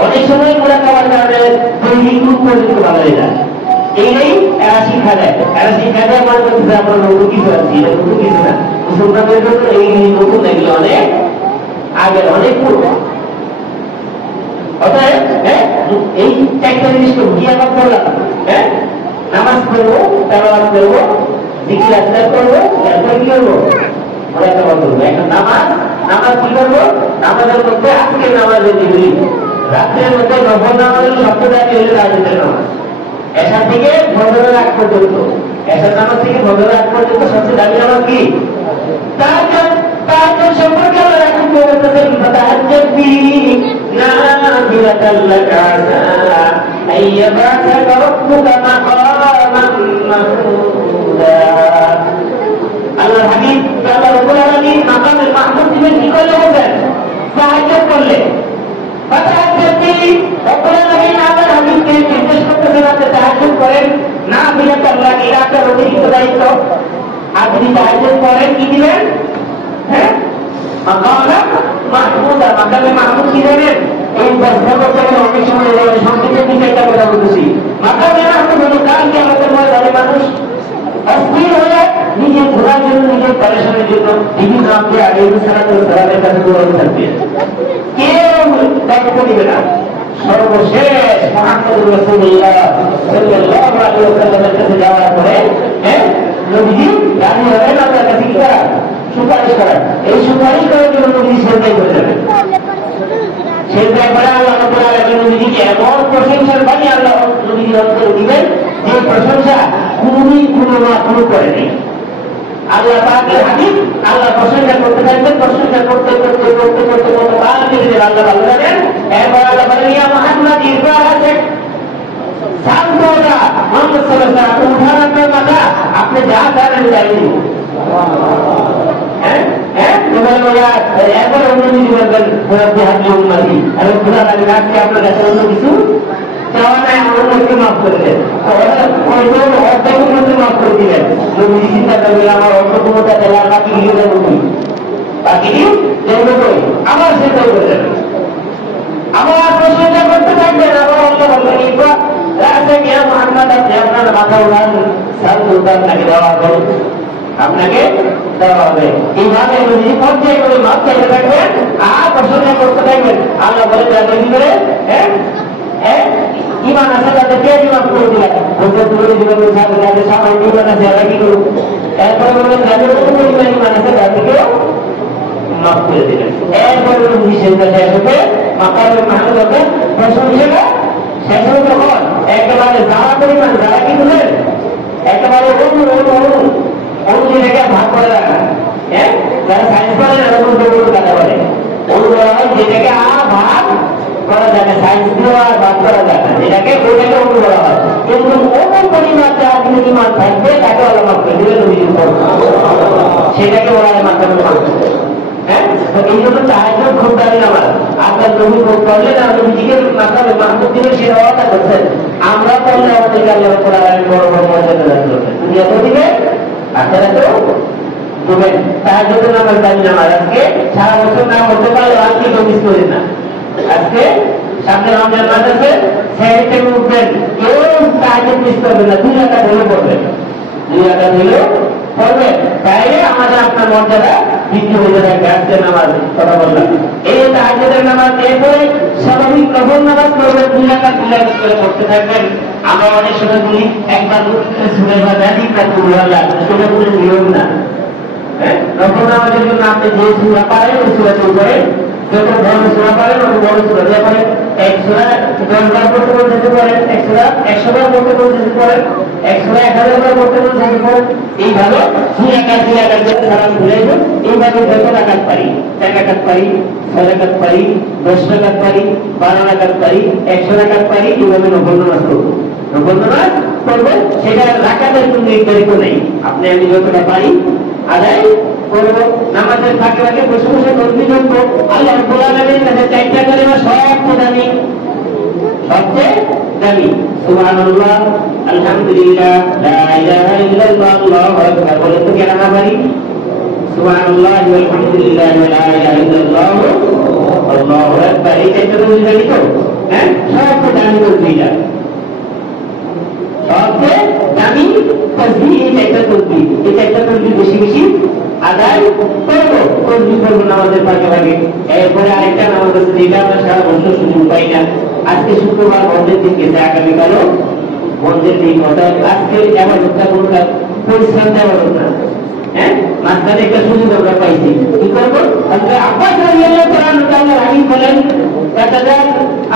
অনেক সময় মোরাকাবার কারণে দৈনিক রূপ পর্যন্ত ভালো হয়ে যায় এইটাই এরা শিক্ষা দেয় এরা শিক্ষা দেয় মনে করতেছে আমরা নতুন কিছু আছি এটা নতুন কিছু না মুসলমানদের জন্য এই নতুন এগুলো অনেক আগের অনেক পূর্ব অতএব হ্যাঁ এই চারটা জিনিস কি আবার করলাম হ্যাঁ নামাজ পড়বো তেলাওয়াত করবো জিকির আজকার করবো এরপর কি করবো মোরাকাবা করবো এখন নামাজ কি করবো নামাজের মধ্যে আজকে নামাজের দিবি রাত্রের মধ্যে নফল নামাজের সপ্তাহে হলে রাজনীতির নামাজ এসার থেকে ফজরের আগ পর্যন্ত এসার নামাজ থেকে ফজরের আগ পর্যন্ত সবচেয়ে দামি নামাজ কি তাহাজ্জুদ সম্পর্কে আল্লাহ এখন বলতেছেন তাহাজ্জুদ বিহি নাফিলাতাল লাকা আইয়াবাকা রাব্বুকা মাকামান মাহমুদা আল্লাহর হাবিব আল্লাহ রাব্বুল আলামিন মাকামুল মাহমুদ দিবেন কি করলে বলেন তাহাজ্জুদ করলে তাহাজ্জুদ বিহি রাব্বুল আলামিন আল্লাহর হাবিবকে নির্দেশ করতেছেন আপনি তাহাজ্জুদ করেন নাফিলাতাল লাকা এটা আপনার অতিরিক্ত দায়িত্ব আপনি তাহাজ্জুদ করেন কি দিবেন হ্যাঁ মাকামুল মাহমুদা মাকামে মাহমুদ কি জানেন এই বর্তমানে অনেক সময় সংক্ষিপ্ত বিষয়টা কথা বলতেছি মাকামে মাহমুদ হলো কালকে আমাদের ময়দানে মানুষ অস্থির হয়ে নিজের ঘোরার জন্য নিজের পরেশানের জন্য বিভিন্ন আপনি আগে সালামের কাছে দৌড়াতে থাকবে কেউ দায়িত্ব নেবে না সর্বশেষ মুহাম্মদুর রাসূলুল্লাহ সাল্লাল্লাহু আলাইহি ওয়াসাল্লামের কাছে যাওয়ার পরে হ্যাঁ নবীজি দাঁড়িয়ে হলেন আপনার কাছে কি করা সুপারিশ করা এই সুপারিশ করার জন্য নবীজি সেজদায় করে যাবেন সেজদায় করে আল্লাহ রাব্বুল আলামিন নবীজিকে এমন প্রশংসার বাণী আল্লাহ নবীজির অন্তরে দিবেন যে প্রশংসা কোনদিন কোনো না কোনো করেনি আল্লাহ পাকের হাবিব আল্লাহ প্রশংসা করতে থাকবেন প্রশংসা করতে করতে করতে করতে করতে পার কেটে দেবেন আল্লাহ ভালো জানেন এরপর আল্লাহ বলেন ইয়া মুহাম্মদ ইরফা রাসক সালমোরা মুহাম্মদ সাল্লাল্লাহু আলাইহি ওয়াসাল্লাম উঠান আপনার মাথা আপনি যা করেন তাই দিন হ্যাঁ হ্যাঁ এরপর অন্য কিছু বলবেন মুরাব্বি হাজি উম্মতি এবং খোদা তাআলা আজকে আপনার কাছে অন্য কিছু চাওয়া নাই অন্যকে মাফ করে দেন অর্ধেক মধ্যে মাফ করে দিলেন নবীজি চিন্তা করবেন আমার অন্য ক্ষমতা দেওয়ার বাকি গিয়ে দেবো কি বাকি দেবো কই আবার চিন্তা করে দেবেন আবার প্রশংসা করতে থাকবেন আবার অন্য বলবেন এরপর রাসে গিয়া মুহাম্মদ আপনি আপনার মাথা উঠান সাল আপনাকে দেওয়া হবে আপনাকে দেওয়া হবে এইভাবে নবীজি পর্যায়ে করে মাফ চাইতে থাকবেন আর প্রশংসা করতে থাকবেন আল্লাহ বলে যাবেন কি করে হ্যাঁ ইমান আছে তাদেরকে ইমান করে দিলেন বলতে তুলে জীবন সাথে যাদের সামান্য ইমান আছে এরা কি করুন এরপরে বলবেন যাদের পরিমাণ ইমান আছে তাদেরকেও মাফ করে দিলেন এরপরে নিষেধটা শেষ হবে মাকামে মাহমুদ হবে প্রশংসাটা শেষ হবে তখন একেবারে যারা পরিমাণ যারা কি করলেন একেবারে অনু যেটাকে ভাগ করে রাখা হ্যাঁ যারা সায়েন্স করেন এরকম কথা বলে অনু বলা হয় যেটাকে ভাগ করা যাবে সায়েন্স দিয়ে আর ভাগ করা যাবে না এটাকে ওটাকে অনু বলা হয় কিন্তু অনু পরিমাণ যা ইমান থাকবে তাকে আল্লাহ মাফ করে দিলেন নবীজির উপর সেটাকে ওরা মাধ্যমে করতে হ্যাঁ তো এই জন্য তাহাজ্জুদ খুব দামি নামাজ আপনার নবী করলেন আর নবীজিকে মাকামে মাহমুদ দিলে সে অবস্থা করছেন আমরা করলে আমাদেরকে আল্লাহ কোরআন বড় বড় মর্যাদা দান করবেন দুনিয়াতেও দিবে আখিরাতেও দিবেন তাহাজ্জুদের নামাজ দামি নামাজ আজকে সারা বছর না করতে পারলে আজকে মিস করেন না আজকে সামনে রমজান মাস আছে, সাইড থেকে উঠবেন, কেউ তাহাজ্জুদ মিস করবে না, 2 রাকাত হলেও পড়বেন, 2 রাকাত হলেও পড়বেন, তাইলে আমাদের আপনার মর্যাদা বৃদ্ধি হয়ে থাকবে। আজকের নামাজ কথা বললাম, এই তাহাজ্জুদের নামাজ এরপরে স্বাভাবিক নফল নামাজ পড়বেন, 2 রাকাত করে পড়তে থাকবেন। আমরা অনেক সময় বলি একবার শুনে বা জানি না সুবহানাল্লাহ, সেটা কোনো নিয়ম না। নফল নামাজের জন্য আপনি যে সূরা পারেন ওই সূরাতে পড়ে, যত বড় সূরা পারেন তত বড় সূরা দিয়ে পড়েন। এক সূরা 10 বার পড়তে বলতে পড়েন, এক সূরা 100 বার পড়তে বলতে পড়েন, এক সূরা 1000 বার পড়তে বলতে পড়েন। এইভাবে 2 রাকাত করে সালাম ঘুরাইব। এইভাবে যত রাকাত পারি, 4 রাকাত পারি, 6 রাকাত পারি, 10 রাকাত পারি, 12 রাকাত পারি, 100 রাকাত পারি, এইভাবে নফল নামাজ করব। নফল নামাজ করবো, সেটা রাকাতের কোনো নির্ধারিত নেই, আপনি আমি যতটা পারি আদায় করবো। নামাজের ফাঁকে ফাঁকে বসে বসে তসবিহ করবো। আল্লাহ রাব্বুল আলামিনের কাছে 4টা কালিমা সবচেয়ে দামি, সবচেয়ে দামি। সুবহানাল্লাহ, আলহামদুলিল্লাহ, লা ইলাহা ইল্লাল্লাহ, আল্লাহু আকবার। বলে তো কেন না পারি? সুবহানাল্লাহ, আলহামদুলিল্লাহ, লা ইলাহা ইল্লাল্লাহ, আল্লাহু আকবার। এই 4টা তসবিহ জানি তো, হ্যাঁ, সবচেয়ে দামি তসবিহটা, সবচেয়ে দামি তসবিহ এই 4টা তসবিহ। এই 4টা তসবিহ বেশি বেশি আদায় করবো, তসবিহ করবো নামাজের ফাঁকে ফাঁকে। এরপরে আরেকটা নামাজ আছে যেটা আমরা সারা বছর সুযোগ পাই না। আজকে শুক্রবার বন্ধের দিন গেছে, আগামীকালও বন্ধের দিন, অর্থাৎ আজকে ইবাদতটা কোনটা পরিশ্রম দেওয়ার না, হ্যাঁ, মাঝখানে একটা সুযোগ আমরা পাইছি। কি করবো? আব্বাস রাদিয়াল্লাহু তাআলা তাআলা রাহি বলেন,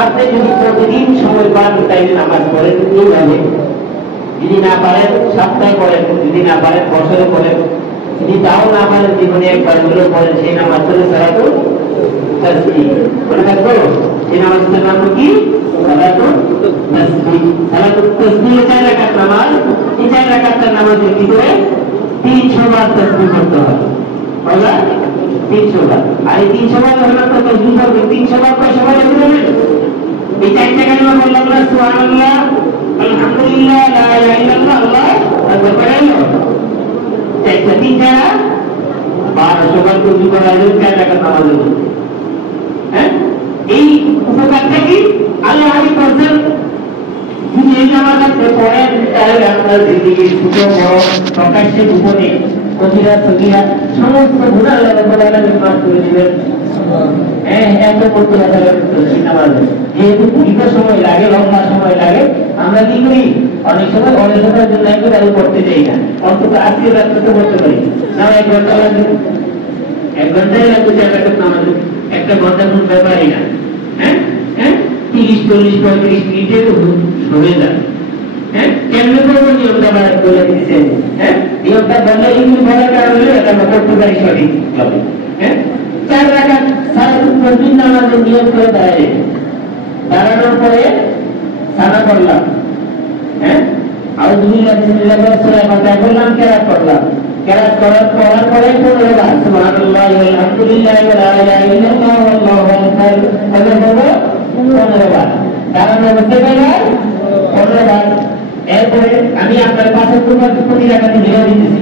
আপনি যদি প্রতিদিন সময় পান তাইলে নামাজ পড়েন এইভাবে, যদি না পারেন সপ্তাহে পড়েন, যদি না পারেন বছরে পড়েন, যদি তাও না পারেন জীবনে একবার হলেও পড়েন। সেই নামাজ হলো সালাতুল তাসবিহ। মনে থাকবো, সেই নামাজের নাম কি? সালাতুল তাসবিহ। সালাতুল তাসবিহ 4 রাকাত নামাজ। এই 4 রাকাতের নামাজের ভিতরে 300 বার তাসবিহ করতে হয়। বলা 300 বার। আর এই 300 বার হলো তো তাসবিহ করবে। 300 বার কয় সময় লাগবে? এই 4টা কালিমা বললাম না, সুবহানাল্লাহ, আলহামদুলিল্লাহ, লা ইলাহা ইল্লাল্লাহ, আল্লাহু আকবার। পড়াইলো 4টা 3 ছাড়া 1200 বার তসবিহ করা হলো 4 রাকাত নামাজের মধ্যে। হ্যাঁ, এই উপকারটা কি? আল্লাহ হাবিব বলেন, যদি এই নামাজটা পড়েন তাহলে আপনার জিন্দেগির ছোট বড় প্রকাশ্যে গোপনে কবিরা সগীরা সমস্ত গুনাহ আল্লাহ রাব্বুল আলামিন মাফ করে দিবেন। হ্যাঁ, এত করতে হবে নামাজে, যেহেতু দীর্ঘ সময় লাগে, লম্বা সময় লাগে, আমরা কি করি অনেক সময় অনেক সময়ের জন্য একটু তাদের করতে চাই না, অন্তত আজকে রাত্রে তো করতে পারি না। 1 ঘন্টা লাগবে, 1 ঘন্টাই লাগবে 4 রাকাত নামাজে, 1 ঘন্টা কোন ব্যাপারই না। হ্যাঁ হ্যাঁ, 30 40 35 মিনিটে তো হয়ে যায়। হ্যাঁ, কেমনে করবো নিয়মটা বলে দিচ্ছেন। হ্যাঁ, নিয়মটা বললে ইংলিশ বলার কারণে এটা আমরা করতে পারি সঠিক ভাবে। হ্যাঁ, 4 রাকাত সালাতুল তাসবিহ নামাজের নিয়ম করে দাঁড়ানোর পরে সানা করলাম। হ্যাঁ, আউযুবিল্লাহি বিসমিল্লাহি ওয়া ফাতিহা করলাম, কেরাত করলাম, কেরাত করার পরে 15 বার সুবহানাল্লাহ আলহামদুলিল্লাহ ওয়া লা ইলাহা ইল্লাল্লাহ আল্লাহু আকবার। তাহলে বলবো 15 বার। দাঁড়ানোর অবস্থায় কয়বার? 15 বার। এরপরে আমি আপনার 5 ওয়াক্ত প্রতি রাকাতে নিয়ে দিতেছি।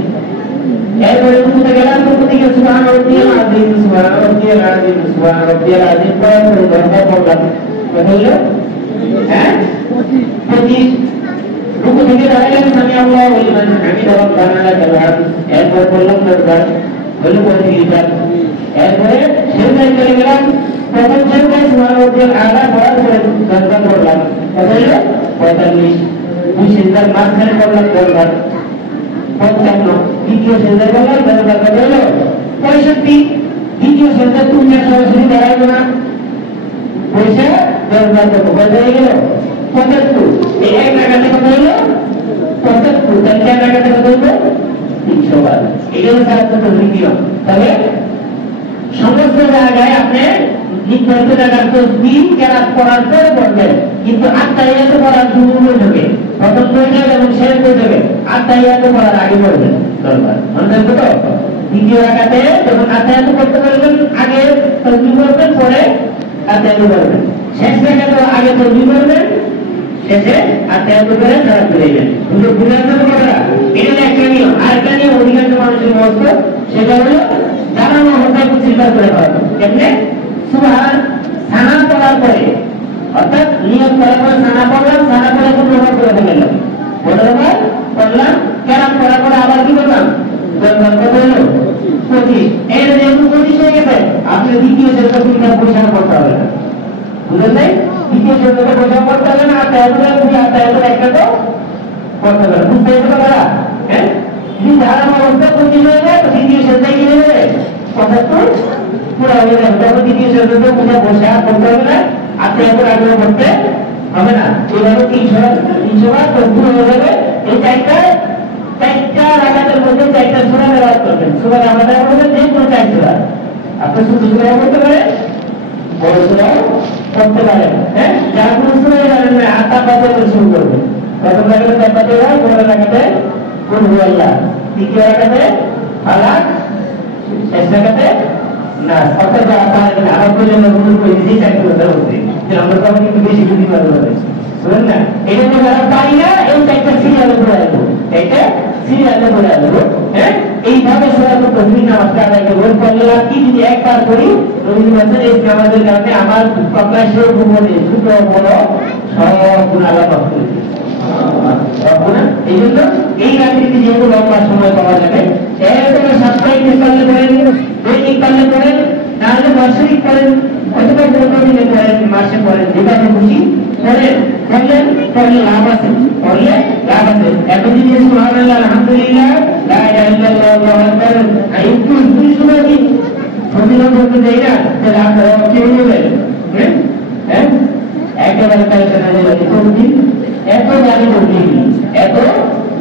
এরপরে রুকুতে গেলাম, রুকু থেকে সুবহান রাব্বিয়াল আযীম, সুবহান রাব্বিয়াল আযীম, সুবহান রাব্বিয়াল আযীম পড়ে দরকার পড়লাম। বুঝলে? হ্যাঁ, 25। রুকু থেকে দাঁড়ালাম, সামি আল্লাহু লিমান হামিদাহু রাব্বানা লাকাল হামদ। এরপর পড়লাম 10 বার, হলো 35 বার। এরপরে সেজদায় চলে গেলাম, প্রথম সেজদায় সুবহান রাব্বিয়াল আলা পড়ার পরে দরকার পড়লাম। বুঝলে? 45। দুই সেজদার মাঝখানে পড়লাম 10 বার, 55। দ্বিতীয় সেজদায় বললাম 10 বার, কত হলো? 65। দ্বিতীয় সেজদায় তুমি সরাসরি দাঁড়াইবে না, পয়সা 10 বার করবো, কত হয়ে গেল? 75। এই 1 রাকাতে কত হলো? 75। তাহলে 4 রাকাতে কত হলো? 300 বার। এটা হলো সালাতুল তাসবিহ নিয়ম। তবে সমস্ত জায়গায় আপনি নির্ধারিত জায়গার তাসবিহ কেরাত করার পরে পড়বেন, কিন্তু আত্তাহিয়াত পড়ার দুটো হবে, প্রথম বৈঠক এবং শেষ বৈঠকে আত্তাহিয়াত পড়ার আগে পড়বেন দরকার। মনে থাকবে তো? দ্বিতীয় রাকাতে যখন আত্তাহিয়াত পড়তে পারবেন আগে তাসবিহ পড়বেন, পরে আত্তাহিয়াত পড়বেন। শেষ রাকাতে আগে তাসবিহ পড়বেন, শেষে আত্তাহিয়াত করে সালাত পড়বেন। দুটো ভুলে যাবেন না। এটা একটা নিয়ম। আরেকটা নিয়ম অধিকাংশ মানুষের মস্ত, সেটা হলো দাঁড়ানো অবস্থায় চিন্তা করে হয়। কেমনে? সুবহান সানা পড়ার পরে করার সানা পড়লাম, সানা পড়ে একটু প্রভাব করে ফেললাম, প্রভাব করলাম, কেরাম করার পরে আবার কি করলাম, কত হলো 25। এই যেহেতু 25 হয়ে গেছে, আপনি দ্বিতীয় সেটা পরিষ্কার করতে হবে না, বুঝলেন নাই? দ্বিতীয় সেটা পরিষ্কার করতে হবে না, আর তাহলে একটা তো করতে হবে, বুঝতে হবে না? হ্যাঁ, যদি ধারণ অবস্থা 25 হয়ে যায়, তো দ্বিতীয় সেটাই কি হয়ে যাবে 75 পুরো হয়ে যাবে। তখন দ্বিতীয় সেটা বুঝে বসে আর করতে হবে না, আর তাহলে আগ্রহ করতে হবে না। এইভাবে 300 বার পুরো হয়ে যাবে। এই চারটা রাকাতের মধ্যে 4টা সূরা ব্যবহার করবেন। সূরা আমাদের মধ্যে যে কোনো 4 সূরা, আপনি ছোট সূরা করতে পারেন, বড় সূরা করতে পারেন। হ্যাঁ, যা কোনো সূরা জানেন না, আতা পাতে শুরু করবেন। প্রথম রাকাতে তাবাতে হয়, পরের রাকাতে কুল হুয়াল্লাহ, দ্বিতীয় রাকাতে ফালাক, শেষ রাকাতে নাস। অর্থাৎ আমার পর্যন্ত ভুল করে দিয়েছি 4 কথা বলতে, যে আমরা তো একটু বেশি বুঝি পারবো না, বুঝলেন না? এটা তো যারা পারি না, এই 4টা সিরিয়ালে পড়ে আসবো, এটা সিরিয়ালে পড়ে আসবো। হ্যাঁ, এইভাবে সূরাতুল তাসবিহ নামাজটা আদায় করবো। পড়লে কি যদি একবার করি, রবীন্দ্রনাথের এই নামাজের কারণে আমার প্রকাশের ভূমনে ছোট বড় সব গুণাগার মাফ করে দিয়েছে। এই জন্য এই রাত্রিতে যেহেতু লম্বা সময় পাওয়া যাবে, এরকম সাপ্তাহিক পারলে করেন, দৈনিক পারলে করেন, নাহলে বার্ষিক করেন, অথবা দিনে করেন, মাসে করেন, যেভাবে খুশি করেন। পড়লে লাভ আছে, পড়লে লাভ আছে। এখন যদি সুবহানাল্লাহ, আলহামদুলিল্লাহ, লা ইলাহা ইল্লাল্লাহ, আল্লাহু আকবার একটু সময় দিন, ফজিলত করতে যাই না, যে লাভ কি হয়ে হ্যাঁ, একেবারে তাই জানা যায় করছি, এত দাবি করছি, এত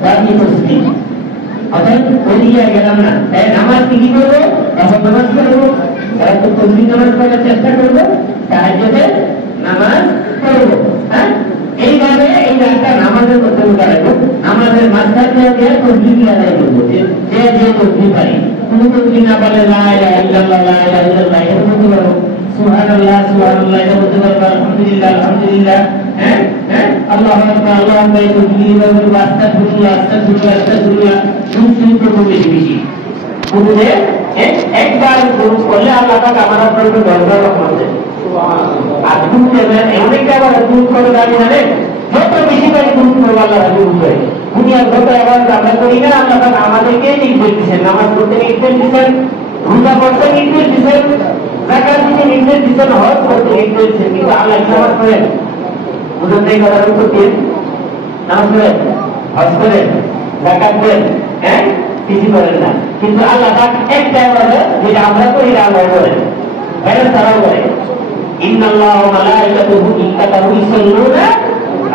দাবি করছি, অর্থাৎ ওইদিকে গেলাম না। তাই নামাজ কি করবো, তখন নামাজ করবো, তসবিহ নামাজ করার চেষ্টা করবো, তাহাজ্জুদের নামাজ করবো। হ্যাঁ, এইভাবে এই রাতটা নামাজের মধ্যে উঠাবো। নামাজের মাঝখানে দিয়ে তসবিহ আদায় করবো, যে তসবিহ পারি। কোনো তসবিহ না পারলে লা ইলাহা ইল্লাল্লাহ, লা ইলাহা ইল্লাল্লাহ এটা বলতে পারো, সুবহানাল্লাহ, সুবহানাল্লাহ এটা বলতে পারো, আলহামদুলিল্লাহ, আলহামদুলিল্লাহ। হ্যাঁ হ্যাঁ, আল্লাহু আকবার, আল্লাহু আকবার, তসবিহ বলবো, আস্তাগফিরুল্লাহ, আস্তাগফিরুল্লাহ, আস্তাগফিরুল্লাহ, শুনতে করবো বেশি বেশি। বুঝলে একবার করলে আল্লাহ পাক আমার আপনার উপর দরকার রহমত দেন। আর দুধ দেবেন এমন একটা আবার দুধ করে দাঁড়িয়ে জানেন, যত বেশি পারি দুধ করবো আল্লাহ দুধ করে। দুনিয়ার যত আবার আমরা করি না, আল্লাহ পাক আমাদেরকে নির্দেশ দিচ্ছেন, নামাজ পড়তে নির্দেশ দিচ্ছেন, রোজা করতে নির্দেশ দিচ্ছেন, যাকাত দিতে নির্দেশ দিচ্ছেন, হজ করতে নির্দেশ দিচ্ছেন। কিন্তু আল্লাহ নামাজ করেন, বুঝলেন এই কথার উত্তর দিয়ে নামাজ করেন, হজ করেন, যাকাত দেন, হ্যাঁ কিছু করেন না। কিন্তু আল্লাহ পাক একটা বলে, যেটা আমরা করি আল্লাহ বলেন, তারাও বলে ইন্নাল্লাহ ওয়া মালাইকাতুহু ইউসাল্লুনা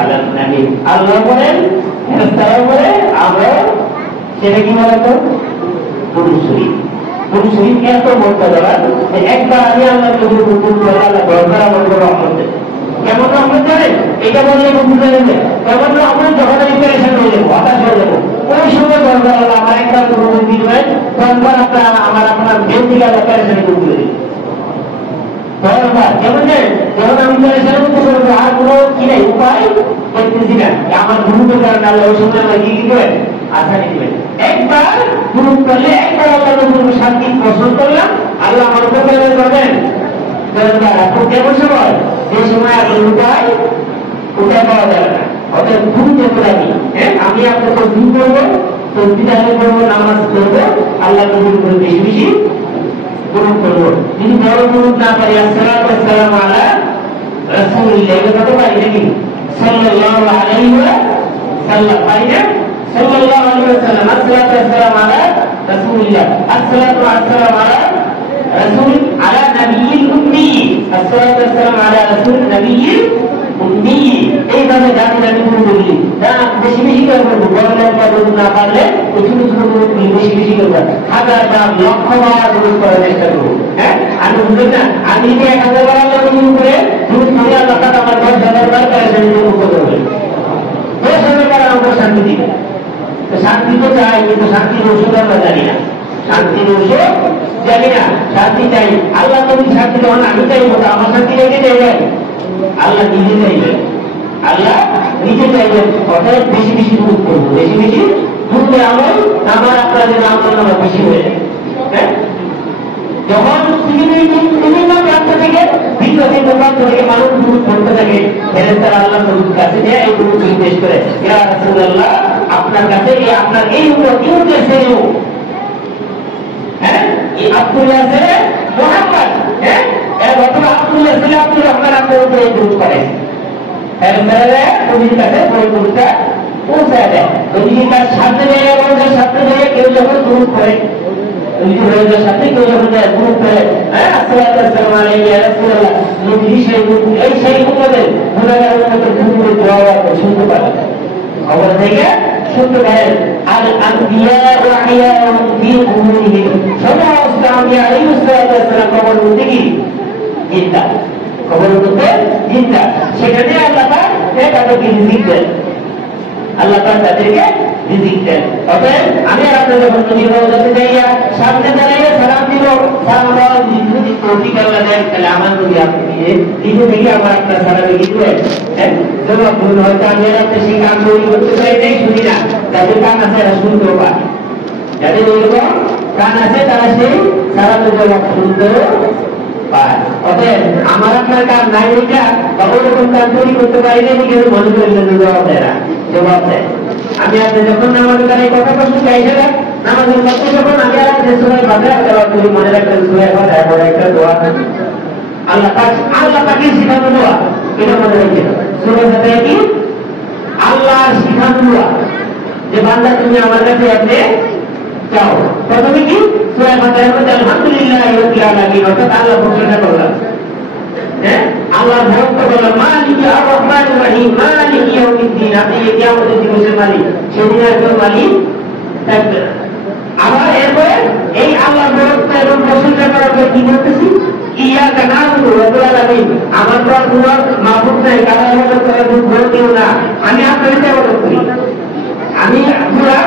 আলান নবী। আল্লাহ বলেন, ফেরেশতারাও বলে, আমরা সেটা কি বলে তো দুরূদ শরীফ। দুরূদ শরীফ এত মর্যাদা যে একবার আমি আল্লাহর নবীর দুরূদ পড়লে আল্লাহ দরকার আমার উপর রহমত দেন। কেমন রহমত জানেন? এটা বললে বুঝতে যাবে কেমন রহমত, যখন আমি পেরেশান হয়ে যাবো, হতাশ হয়ে যাবো, ওই সময় দরকার আল্লাহ আমার একটা দুরূদ দিবেন, তখন আপনার ব্যক্তিগত পেরেশানি দূর করে দিবেন। যেমন যখন আমি পেরেশান করতে পারবো, আর কোনো কি নাই উপায় দেখতেছি না, আমার দুরূদের কারণে আল্লাহ ওই সময় আমার কি দিবেন, আসানি দিবেন। একবার দুরূদ করলে, একবার আল্লাহ নবীর শান্তি পোষণ করলাম, আল্লাহ আমার উপর করবেন কেমন সময়, যে সময় আপনার উপায় পাওয়া যাবে না। অর্থাৎ দুরূদ আমি আমি আপনার তসবিহ করবো, তসবিহ আদায় করবো, নামাজ করবো, আল্লাহ নবীর উপর বেশি বেশি দুরূদ করবো। যদি বড় দুরূদ না পারি, আসসালাতু ওয়াসসালামু আলা রাসূলিল্লাহ, এটা কত পারি নাকি সাল্লাল্লাহু আলাইহি ওয়া সাল্লাম, পারি না? সাল্লাল্লাহু আলাইহি ওয়া সাল্লাম, আসসালাতু ওয়াসসালামু আলা রাসূলিল্লাহ, আসসালাতু ওয়াসসালামু আলা রাসূল আলা নবিয়্যিল উম্মি, আসসালাতু ওয়াসসালামু আলা রাসূল নবিয়্যিল উম্মি। এইভাবে দাবি দাবি করে বলি, বেশি বেশি করে বলবো। বড় লম্বা দুরূদ না পারলে ওই ছোট ছোট দুরূদ বেশি বেশি করবো, 1000 বার, লক্ষ বার দুরূদ করার চেষ্টা করবো। হ্যাঁ, আমি বুঝলেন না, আমি যদি 1000 বার আল্লাহ নবীর উপরে দুরূদ করি, আল্লাহ তাআলা আমার 10,000 বার পেরেশানি মুক্ত করবেন, 10,000 বার আমার শান্তি দিবেন। তো শান্তি তো চাই, কিন্তু শান্তির ওষুধ আমরা জানি না, শান্তির ওষুধ জানি না, শান্তি চাই। আল্লাহ নবী শান্তি যখন আমি চাইবো, আমার শান্তি রেখে চাইবেন, আল্লাহ নিজে চাইবেন, আল্লাহ নিজে চাইবেন। অর্থাৎ বেশি বেশি দুরূদ করবো, বেশি বেশি দুরূদের আমল আমার আপনাদের আমল আমার বেশি হয়ে যায়। হ্যাঁ, যখন বিভিন্ন প্রান্ত থেকে যখন দোকান থেকে মানুষ দুধ পড়তে থাকে, ফেরেশতারা আল্লাহ নবীর কাছে নিয়ে এই দুধ জিজ্ঞেস করে, ইয়া রাসূলুল্লাহ, আপনার কাছে আপনার এই উম্মত ইউকে ছেলে, হ্যাঁ, এই আব্দুল্লাহ ছেলে মুহাম্মদ, হ্যাঁ, এর অথবা আব্দুল্লাহ ছেলে আব্দুর রহমান আপনার উপরে দুধ করে। ফেরেশতারা নবীর কাছে ওই দুধটা পৌঁছায় দেয়। নবীর কাছে সাথে নিয়ে আমাদের সাথে নিয়ে কেউ যখন দুধ করে, নবীর সাথে কেউ যখন দুধ করে, হ্যাঁ, আসসালামু আলাইহি ওয়া রাসূলুল্লাহ, নবী সেই দুধ এই সেই উম্মতের গুনাহগার উম্মতের দুধের দোয়া শুনতে পারে, খবর থেকে শুনতে পারেন। আর আম্বিয়া ওয়া আহইয়াউন ফি কুবুরিহিম, সমস্ত আম্বিয়া আলাইহিস সালাম কবর মধ্যে কি জিন্দা, কবর মধ্যে জিন্দা। সেখানে আল্লাহ পাক তাদেরকে রিজিক দেন, আল্লাহ পাক তাদেরকে রিজিক দেন। অতএব আমি আর আপনি যখন নবীর রওজাতে যাইয়া সামনে দাঁড়াইয়া সালাম দিব, সালাম যদি তৌফিক আল্লাহ দেন, তাহলে আমার নবী আপনি নিজে থেকে আমার আপনার সালামে কি দিবেন, হ্যাঁ, জবাব দিবেন। হয়তো আমি আর আপনি সেই কাম তৈরি করতে চাই নাই, শুনি না, যাদের কান আছে তারা শুনতেও পায়, যাদের এরকম কান আছে তারা সেই সালামের জবাব শুনতেও পায়। অতএব আমার আপনার কান নাই এটা বা ওরকম কান তৈরি করতে পারি না, কিন্তু মনে করেন জবাব দেয় না, জবাব দেয়। আমি আপনি যখন নামাজের দ্বারা এই কথা প্রশ্ন চাইছে নামাজের মধ্যে যখন আমি আর যে সময় বাজার দেওয়া করি, মনে রাখবেন সুরায় বাজার বড় একটা দোয়া আল্লাহ পাকের শিখানো দোয়া, এটা মনে রাখবেন। সুরায় বাজার কি আল্লাহর শিখানো দোয়া, যে বান্দা তুমি আমার কাছে আপনি চাও। প্রথমে কি সুরায় বাজারের মধ্যে আলহামদুলিল্লাহি রাব্বিল আলামিন, অর্থাৎ আল্লাহ প্রশংসা করলাম, হ্যাঁ, আল্লাহ ভক্ত বললাম, মালিক আর রহমানির রহিম, মালিক ইয়াউমিদ্দিন, আপনি এই কিয়ামতের দিবসের মালিক, সেদিন একজন মালিক থাকবে। আবার এরপরে এই আল্লাহ ভক্ত এবং প্রশংসা করার পর কি বলতেছি, ইয়াকা না'বুদু ওয়া ইয়াকা নাস্তাঈন, আমার তো তোমার মাবুদ নাই, কারো ইবাদত করার কোনো কেউ না, আমি আপনার ইবাদত করি, আমি পুরা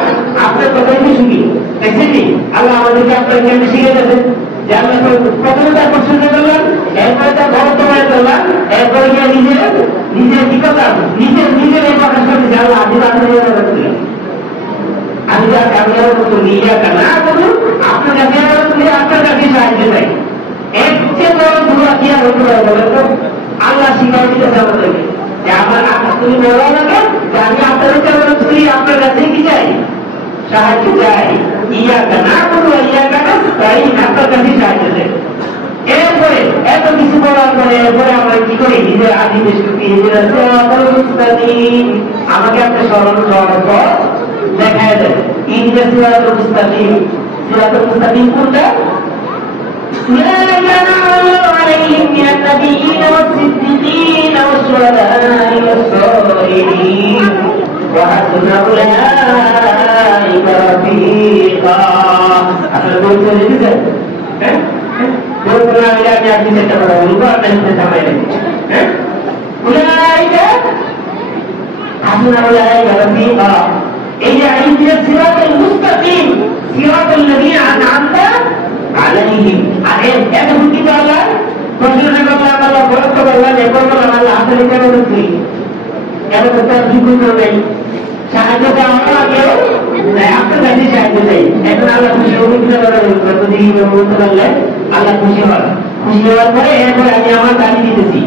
আপনার কথাই শুনি। দেখেছি আল্লাহ আমাদেরকে আপনার জ্ঞান শিখে দেবেন, যে আমরা প্রথমে তার প্রশংসা করলাম, এরপরে তার বর্তমানে করলাম, এরপরে গিয়ে নিজের কি করলাম, নিজের এই প্রকাশ করতেছি, আল্লাহ আমি আপনার ইবাদত করি, আমি ইয়াকা না'বুদু, আপনার কাছে ইবাদত করি, আপনার কাছে সাহায্য চাই। এর চেয়ে বড় দোয়া কি আর হতে পারে বলেন তো? আল্লাহ শিখাই দিতেছে আমাদেরকে যে আমার তুমি বলো আমাকে যে আমি আপনার ইবাদত করি, আপনার কাছে কি চাই, সাহায্য চাই। ইয়াকা না'বুদু ওয়া ইয়াকা নাস্তাঈন, আপনার কাছে সাহায্য চাই। এরপরে এত কিছু বলার পরে এরপরে আমরা কি করি, নিজের আদিদেশ আমাকে আপনি স্মরণ করার পর দেখায় দেন ইহদিনাস সিরাতাল মুস্তাকিম। সিরাতাল মুস্তাকিম কোনটা? أولئك أنعم الله عليهم من النبيين والصديقين والشهداء والصالحين وحسن أولئك رفيقا। আপনারা বলতে লিখেছেন, হ্যাঁ, বলতে আমি আপনি চেষ্টা করা বলবো, আপনার সাথে থামাই নেই, হ্যাঁ, أولئك حسن أولئك رفيقا। এই যে ইহদিনাস সিরাতাল মুস্তাকিম, সিরাতাল লাযীনা আন'আমতা আলাইহিম, আর এত কি বলা প্রশ্নটা করলাম, আল্লাহ বরকত করলাম, এরপর বললাম আল্লাহ আসলে কেন করি, কেন করতে আর কি করতে নেই, সাহায্য চাওয়া আগেও আপনার কাছে সাহায্য চাই। এখন আল্লাহ খুশি অভিজ্ঞতা করার বলতে পারলে আল্লাহ খুশি হওয়ার, খুশি হওয়ার পরে এরপরে আমি আমার দাবি দিতেছি,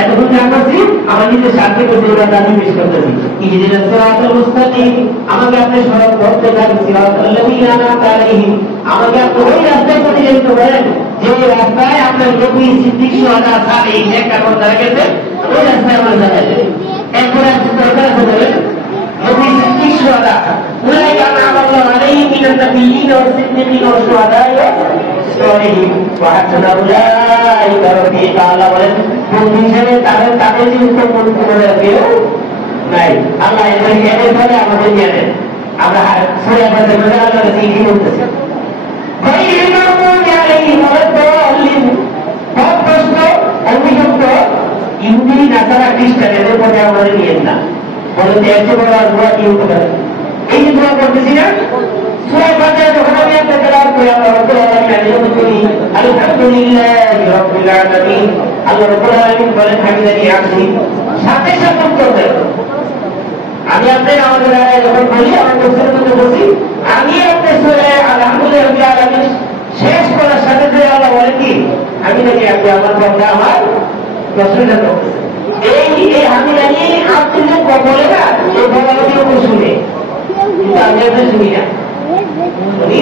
এতক্ষণ যা করছি আমার নিজের স্বার্থে করছি, ওরা দাবি পেশ করতেছি। ইহদিনাস সিরাতাল মুস্তাকিম, আমাকে আপনি সড়ক পথ দেখান, সিরাতাল লাযীনা আন'আমতা আলাইহিম, আমাকে আপনি ওই রাস্তায় পরিচালিত করেন যে রাস্তায় আপনার নবী, সিদ্দিক, শুহাদা, সালেহীন নেককার বান্দারা গেছে, ওই রাস্তায় আমরা যাচ্ছি। এরপরে আপনি দরকার আছে বলেন নবী, সিদ্দিক, শুহাদা, উলাইকা আন'আমা আল্লাহু আলাইহিম মিনান নাবিয়্যিন ওয়াস সিদ্দিকিন ওয়াস শুহাদা'i ওয়াস সালিহিন ওয়া হাসুনা উলাইকা রফিকা। আল্লাহ বলেন বন্ধু হিসেবে তাদের যে উত্তম বন্ধু করে কেউ নাই। আল্লাহ এদের ফলে আমাদের নিয়ে নেন, আমরা সূরা ফাতিহার মধ্যে আল্লাহর কাছে কি বলতেছি, গায়রিল মাগদুবি আলাইহিম ওয়াদ-দাল্লিন, সব প্রশ্ন অভিযুক্ত ইহুদি, নাসারা, খ্রিস্টান এদের পথে আমাদের নিয়ে না। বলতে এর চেয়ে বড় দোয়া কি হতে পারে? এই যে দোয়া করতেছি না, সূরা ফাতিহা যখন আমি আপনাদের তেলাওয়াত করি, আমরা রব্বুল আলামিন আল্লাহ করি আলহামদুলিল্লাহি রাব্বিল আলামিন, আল্লাহ রব্বুল আলামিন বলেন হামিদানি আবদি, সাথে সাথে করতে আমি আপনার আমাদের যখন বলি, আমার কোশ্চেন মধ্যে বলছি, আমি আপনার সূরা আলহামদুলিল্লাহি রাব্বিল আলামিন শেষ করার সাথে সাথে আল্লাহ বলেন কি, আমি নাকি আপনি আমার বান্দা আমার প্রশ্নটা করতেছে এই আমি জানি আপনি যে বলে না এই বলাবলি ওপর শুনে কিন্তু আমি আপনার শুনি না শুনি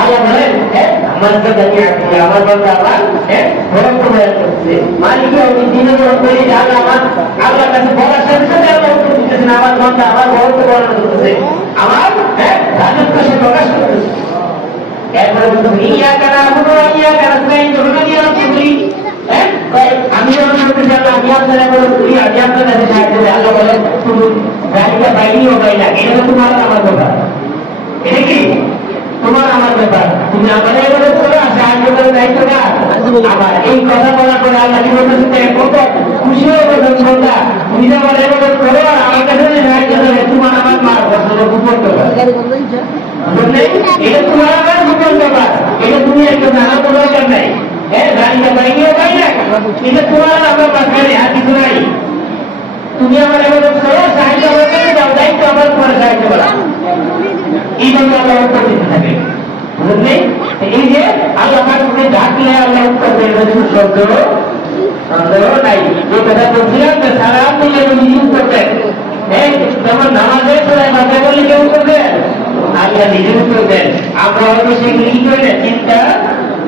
আল্লাহ বলেন আমার জাতি আমার বান্দা আমার বরত্ব বয়ান করছে মালিক দিনে বলি আমার আল্লাহর কাছে বলার সাথে সাথে আল্লাহ উত্তর দিতেছেন আমার বান্দা আমার বরত্ব বর্ণনা করতেছে আমার রাজত্ব সে প্রকাশ করতেছে এরপরে বলতেছে ইয়া কানা আবুদু ইয়া কানা নাস্তাইন যখন দিয়ে বলি আমি যখন করতে চাইলাম আমি আপনার এবারে বলি আমি আপনার কাছে সাহায্য করি আল্লাহ বলেন তুমি গাড়িটা বাইনি ও বাইনা এটা তোমার আমার কথা এটা কি তোমার আমার ব্যাপার তুমি আমাদের এবারে করো সাহায্য করে দায়িত্ব না আবার এই কথা বলার পরে আল্লাহ কি বলতেছে কত খুশি হয়ে বলছেন বন্ধা তুমি যে আমার এবারে করো আর আমার কাছে সাহায্য করে তোমার আমার মার বছর গোপন ব্যাপার এটা তোমার আমার গোপন ব্যাপার এটা তুমি একটু জানা দরকার নাই গাড়িটা বাইনিও পাই না এটা তোমার আমার মাঝখানে আর কিছু নাই তুমি আমার এবারে করো সাহায্য করতে দাও দায়িত্ব আমার তোমার সাহায্য করা এই জন্য আল্লাহ উত্তর দিতে থাকে বুঝলি এই যে আল্লাহ পাককে ডাকলে আল্লাহ উত্তর দেবে সন্দেহ নাই যে কথা বলছিলাম যে সালাম দিলে নিজে উত্তর দেন যেমন নামাজের সময় মাথা বললে কেউ উত্তর দেন আল্লাহ নিজে উত্তর দেন আমরা হয়তো সেগুলি কি করি না চিন্তা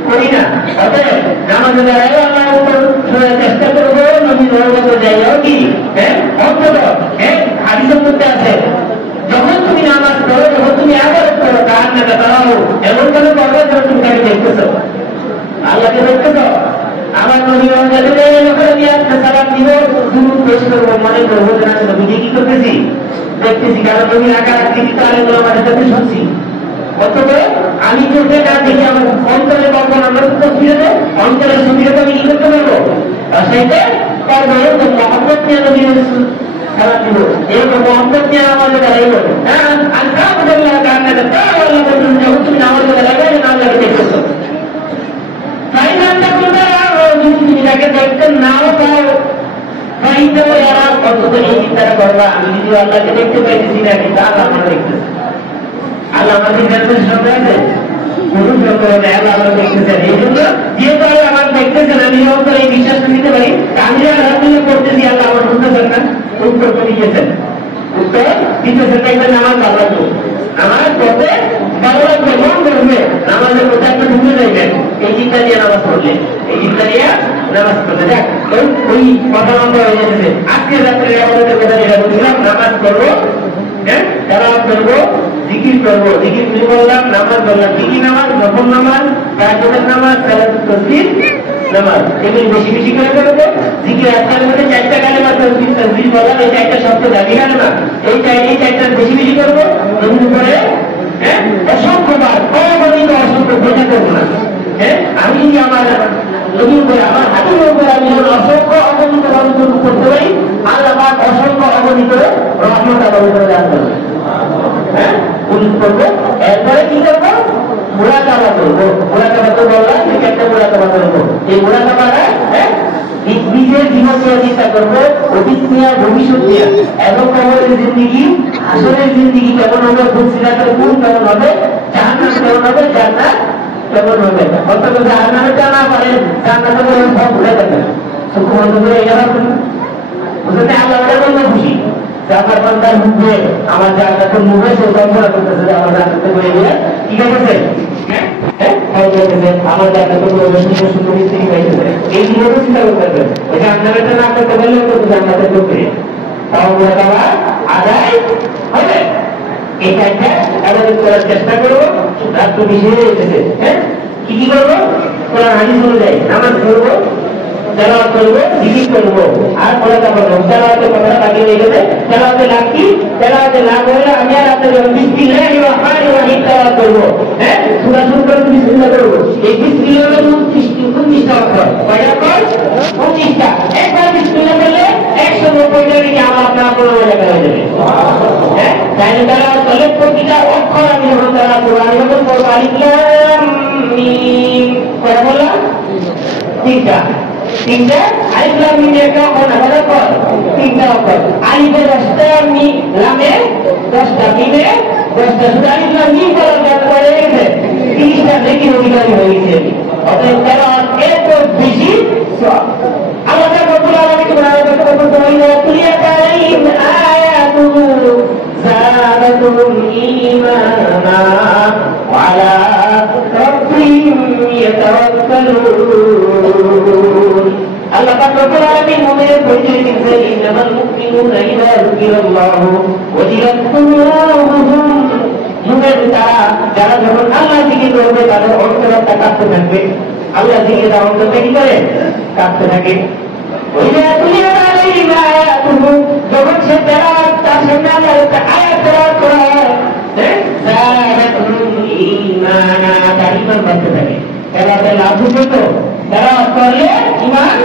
করি না অতএব নামাজে দাঁড়ায় আল্লাহ উত্তর শোনার চেষ্টা করবো নবী ধর্মত জায়গাও কি অন্তত হাদিসের মধ্যে আছে যখন তুমি নামাজ পড়ো যখন তুমি আবাদত করো কার না দাঁড়াও এমন কেন করবে যখন তুমি তাকে দেখতেছ আল্লাহকে দেখতেছ আমার নবী সালাম দিব দুরূদ পেশ করবো মনে করবো যে আমি নবীকে কি করতেছি দেখতেছি কারণ নবী রাখা রাখতে কিন্তু আরেকগুলো আমাদের সাথে শুনছি অথবা আমি চোখে না দেখে আমার অন্তরে কখন আমরা তো ফিরে অন্তরের সুবিধা আমি কি করতে পারবো সেইটা পারবো এরকম মহব্বত নিয়ে নবী সালাম দিব এরকম মহব্বত নিয়ে আমাদের দাঁড়াইব আলহামদুলিল্লাহ কান্নাটা তাও আল্লাহ বলছেন যখন তুমি আমাদের দাঁড়াবে না আল্লাহকে দেখতেছো তুমি তাকে দেখতে নাও পাও ফাইদা এরা কত এই চিন্তাটা করবা আমি যদি আল্লাহকে দেখতে পাইতেছি না কিন্তু আল্লাহ আমরা দেখতেছি আল্লাহ আমাদের জানতেন সঙ্গে আছে কোনো সঙ্গে আল্লাহ আমরা দেখতেছেন এই জন্য যেহেতু আল্লাহ আমার দেখতেছেন আমি অন্তর এই বিশ্বাসটা নিতে পারি আমি আলহামদুলিল্লাহ করতেছি আল্লাহ আমার শুনতেছেন না উত্তর করে দিয়েছেন উত্তর দিতেছেন দেখবেন আমার ভালো লাগবে আমার পথে ভালো লাগবে মন করবে নামাজের কোথায় একটা ঢুকে যাইবেন এই চিন্তা দিয়ে নামাজ পড়লে এই চিন্তা দিয়ে নামাজ পড়লে দেখ ওই কথা মতো হয়ে যেতেছে আজকে রাত্রে আমাদের কথা যেটা বলছিলাম নামাজ পড়বো তেলাওয়াত করবো জিকির করবো জিকির কি বললাম নামাজ বললাম কি কি নামাজ নফল নামাজ তাহাজ্জুদের নামাজ সালাতুত তাসবিহ নামাজ এগুলি বেশি বেশি করে করবো জিকির আজকাল মধ্যে চারটা কালেমা তাসবিহ তাসবিহ বললাম এই চারটা শব্দ দাবি কালেমা এই চারটা বেশি বেশি করবো এগুলি করে অসংখ্যবার অগণিত অসংখ্য বোঝা করবো না আমি যদি আমার নবীর উপরে আমার হাতের উপরে আমি যখন অসংখ্য অগণিত রহমত করতে পারি আল্লাহ পাক অসংখ্য অগণিত রহমত আমার উপরে দান করবে উল্লেখ করবো এরপরে কি করবো মুরাকাবা করবো মুরাকাবা তো বললাম একটা মুরাকাবা করবো এই মুরাকাবাটা নিজের জীবন নিয়ে চিন্তা করবো অতীত নিয়ে ভবিষ্যৎ নিয়ে এবং কবরের জিন্দিগি আসরের জিন্দিগি কেমন হবে ফুলসিরাতের গুণ কেমন হবে জাহান্নাম কেমন হবে জান্নাত কেমন হবে অন্তত জাহান্নামটা না পারে জান্নাতের সব ভুলে যাবে সুখমত করে এটা ভাববেন বুঝতে আল্লাহ বললে খুশি আমার বান্দার মুখে আমার জান্নাতের মুখে সে কল্পনা করতেছে যে আমার জান্নাতে করে দিয়ে কি করতেছে আমার জান্নাতের মুখে সুন্দর সুন্দর স্ত্রী পাইতেছে এই নিয়ে চিন্তা করতে ওই জান্নাতটা না করতে পারলেও কিন্তু জান্নাতের ঢুকবে তাও মুরাকাবা আদায় হবে এটা একটা আদায় করার চেষ্টা করবো রাত তো বেশি হয়ে যেতেছে কি কি করবো কোরআন হাদিস অনুযায়ী নামাজ পড়বো তেলাওয়াত করবো জিকির করবো আর মুরাকাবা করবো তেলাওয়াতের কথাটা বাকি হয়ে গেছে তেলাওয়াতের লাভ কি তেলাওয়াতের লাভ হলে আমি আর আপনার বিসমিল্লাহির রহমানির রহিম তেলাওয়াত করবো সূরা শুরু করে বিসমিল্লাহ করবো এই বিসমিল্লাহ হলো 29টা অক্ষর কয়টা অক্ষর 29টা একবার বিসমিল্লাহ বললে 190টা কি আমার আপনার কোনো জায়গা হয়ে যাবে তাহলে তেলাওয়াত করলে প্রতিটা অক্ষর আমি যখন তেলাওয়াত করবো আমি যখন পড়বো আলিফ লাম মিম কয়টা বললাম তিনটা আলিফ লাম মিম একটা অক্ষর না কয়টা অক্ষর তিনটা অক্ষর আলিফে 10টা লামে 10টা মিমে 10টা সূরা আলিফ লাম মিম পড়ার জ্ঞান পড়ে গেছে 30টা নেকির অধিকারী হয়ে গেছে। অতএব তেলাওয়াত এত বেশি সওয়াব। আল্লাহ রাব্বুল আলামিন কোরআনে বলছেন ওয়াইদা তুলিয়াত আলাইহিম আয়াতুহু যাদাতুহুম ঈমানা ওয়া আলা রাব্বিহিম ইয়াতাওয়াক্কালুন। আল্লাহ পাক রব্বুল আলামিন মুমিনের পরিচয় দিয়েছেন ইন্নামাল মুমিনুনা ইযা যুকিরাল্লাহু ওয়াজিলাত কুলুবুহুম। মুমিন তারা যারা যখন আল্লাহ জিকির করবে তাদের অন্তরটা কাঁপতে থাকবে। আল্লাহ জিকির তার অন্তরটা কি করে? কাঁপতে থাকে। ওয়াইদা তুলিয়াত আলাইহিম আয়াতুহু, যখন সে তেলাওয়াত তার সামনে আল্লাহর একটা আয়াত তেলাওয়াত করা হয়, যাদাতুহুম ঈমানা, তার ঈমান বাড়তে থাকে। তেলাওয়াতের লাভ হচ্ছে তো তেলাওয়াত করলে ঈমান,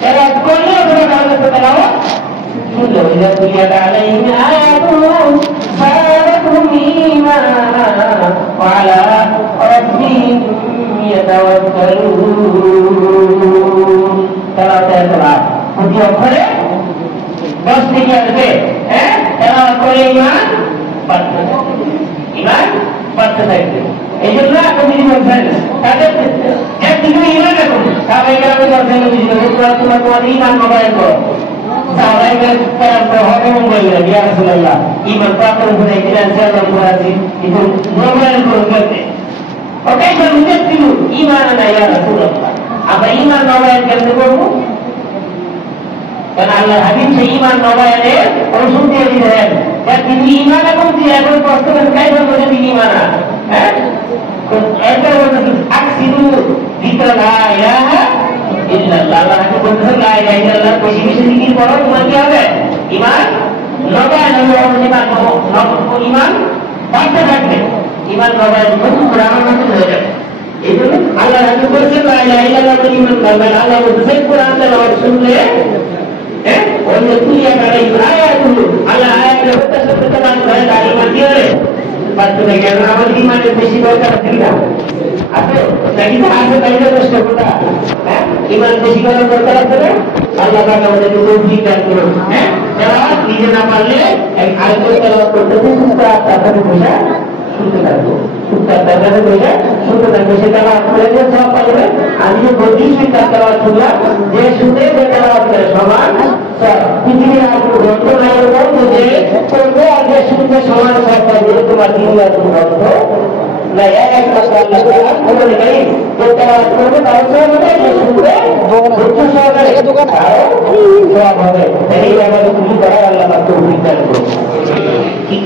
তেলাওয়াত করলে ওরা তাহলে তো তেলাওয়াত শুনলো। ওয়াইদা তুলিয়াত আলাইহিম আয়াতুহু যাদাতুহুম ঈমানা ওয়া আলা রাব্বিহিম ইয়াতাওয়াক্কালুন। তেলাওয়াতের লাভ প্রতি অক্ষরে 10 থেকে আসবে। হ্যাঁ, তেলাওয়াত করে ঈমান বাড়তে থাকবে, ঈমান বাড়তে থাকবে। এই জন্য আপনি যদি বলছেন তাদের একদিকে ঈমান রাখুন, সাহাবায়ে কেরাম বলছেন তোমার ঈমান মোবাইল করো। সাহাবায়ে কেরাম বললেন ইয়া রাসূলুল্লাহ ঈমান প্রাপ্ত হয়ে গেলেন আল্লাহ করেছি কিন্তু মোবাইল করুন বলতে ওটাই তো মুজাদ্দিদ ঈমান না ইয়া রাসূলুল্লাহ। আমরা ঈমান মোবাইল কেমনে করবো? কারণ আল্লাহর হাবিব সেই ঈমান মোবাইলের ওষুধ দিয়ে দিলেন। কিন্তু ঈমান এখন দিয়ে এখন কষ্ট করে কাইফা করে দিন ঈমান। হ্যাঁ, একবার বলতেছেন আকসিরু যিকরা লা ইলাহা ইল্লাল্লাহ। আল্লাহ হাবিব বলতেছেন লা ইলাহা ইল্লাল্লাহ বেশি বেশি জিকির করো, তোমার কি হবে? ঈমান নবায়ন হবে, ঈমান বাড়তে থাকবে, ঈমান নবায়ন কোরআনের মধ্যে হয়ে যাবে। এই জন্য আল্লাহ হাবিব বলছেন লা ইলাহা ইল্লাল্লাহ ঈমান নবায়ন। আল্লাহ বলতেছেন কোরআন তেলাওয়াত শুনলে ওয়াইদা তুলিয়াত আলাইহিম আয়াতুহু, আল্লাহ আয়াতের হত্যা তেলাওয়াত করে তার ঈমান কি হবে? বাড়তে থাকে। এখন আমাদের ঈমানের বেশি দরকার আছে না? আছে নাকি? আছে, তাই তো কষ্ট করতে। হ্যাঁ, ঈমান বেশি করার দরকার আছে না? আল্লাহ পাক আমাদেরকে তৌফিক দান করুন। হ্যাঁ, তেলাওয়াত নিজে না পারলে এক আরেকজন তেলাওয়াত করতে তার কাছে বসে শুনতে থাকবো, তার কাছে বসে শুনতে থাকবো। সে তেলাওয়াত করে যে সওয়াব পাবে। আমি যে 32 মিনিট তার তেলাওয়াত শুনলাম, যে শুনে যে তেলাওয়াত করে সমান সওয়াব। পৃথিবীর আর কোনো গ্রন্থ নাই এরকম যে করবে আর যে শুনবে সমান সওয়াব পাবে, তোমার দুনিয়ার কোনো গ্রন্থ না। একমাত্র আল্লাহ তাআলা কোরআনে কারীম যে তেলাওয়াত করবে তার সওয়াব হবে, যে শুনবে ধৈর্য সহকারে তারও সওয়াব হবে। এই আমাদের কি করা আল্লাহ পাক তৌফিক দান করুন। ঠিক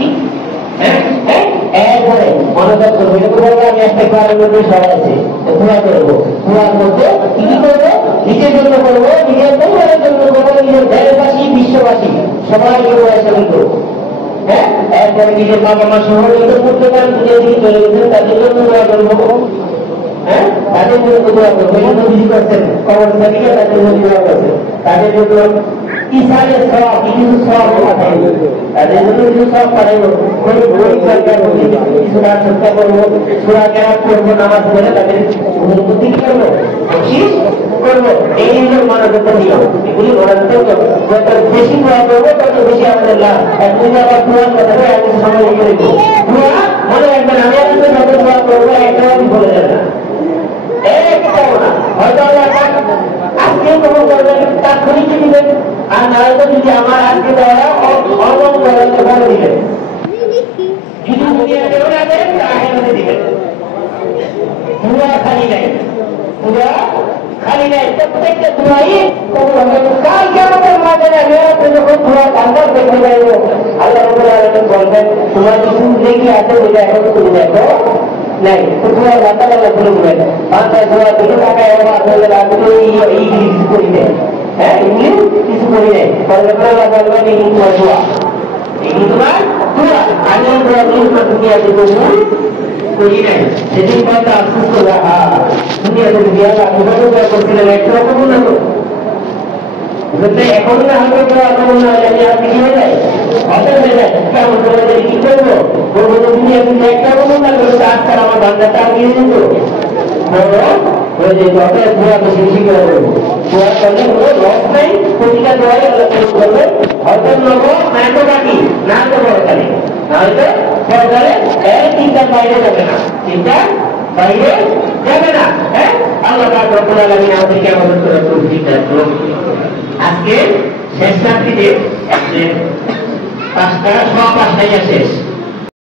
এরপরে মনোযোগ করবো। এটা তো বলবো আমি একটা কারণের মধ্যে সবাই আছে দোয়া করবো। দোয়ার মধ্যে কি করবো? নিজের জন্য করবো, নিজের পরিবারের জন্য করবো, নিজের দেশবাসী বিশ্ববাসী সবাই করবো। হ্যাঁ, এরপরে নিজের বাবা মা সহ করতে পারেন, দুনিয়া দিকে চলে গেছেন তাদের জন্য দোয়া করবো। হ্যাঁ, তাদের জন্য দোয়া করবো। এই জন্য বিধি করছেন কবর থেকে তাদের জন্য দোয়া করছেন। তাদের জন্য ইসালের সওয়াব, কিছু সওয়াব পাঠাইব, তাদের জন্য কিছু সওয়াব পাঠাইব। ওই সরকার সূরা সত্য করবো, সূরা কেরাত করবো, নামাজ পড়ে তাদের অনুমতি কি করবো? বকশিশ করবো। এই হলো মানবতার নিয়ম। এগুলি মনোযোগ করবো। যত বেশি দোয়া করবো তত বেশি আমাদের লাভ। এখন আবার দোয়ার কথা আমি সময় লিখে রেখো। দোয়া মনে রাখবেন, আমি আপনাদের যত দোয়া করবো একটাও আমি বলে যাবে না, একটাও না। হয়তো আল্লাহ আজকে কবুল করবেন, তাৎক্ষণিক দিবেন, আর নাহলে যদি আমার আজকে দেওয়া অমন করেন তো বলে দিবেন। যদি দুনিয়াতেও না দেন আখিরাতে দিবেন। দোয়া খালি নাই, দোয়া খালি নাই। প্রত্যেকটা দোয়াই কবুল হবে। কালকে আমাদের মাঝে আমি যখন দোয়া কান্দার দেখে যাইব, আল্লাহ রাব্বুল আলামিন বলবেন তোমার কিছু দেখি আছে যেটা এখন তুমি দেখো নাই, তো দোয়া বান্দা বলে দিবেন। বান্দা দোয়া দিল টাকায় এই কিছু করি নেই। হ্যাঁ, ইংলিশ কিছু করি নেই, বলবেন ইংলিশ দোয়া, এগুলি তোমার দোয়া। আমি দোয়া দুনিয়াতে করি নাই। সেদিন বান্দা আফসোস করবে, দুনিয়াতে দিয়া দোয়া করছিলেন একরকম না তো এখন না হবে, এখন না হলে আপনি কি হয়ে যায়? হঠাৎ হয়ে যায়। কেমন করে কি করবো? বলবো দুনিয়া কিন্তু একটা রকম না করছে, আজকাল আমার বান্দাটা নিয়ে যেত হয়ে যেত। আপনার দোয়া বেশি বেশি করে করবো। দোয়া করলে কোনো লস নাই, প্রতিটা দোয়াই আল্লাহ করবে। হয়তো নব না তো বাকি, না তো বড় খালি, না হয়তো পর্দারে চিন্তার বাইরে যাবে না, চিন্তা বাইরে যাবে না। হ্যাঁ, আল্লাহ পাক রব্বুল আলামিন আমাদেরকে আমাদের করে তৌফিক দান করুন। আজকে শেষ রাত্রিতে পাঁচটা সব 5টায় শেষ।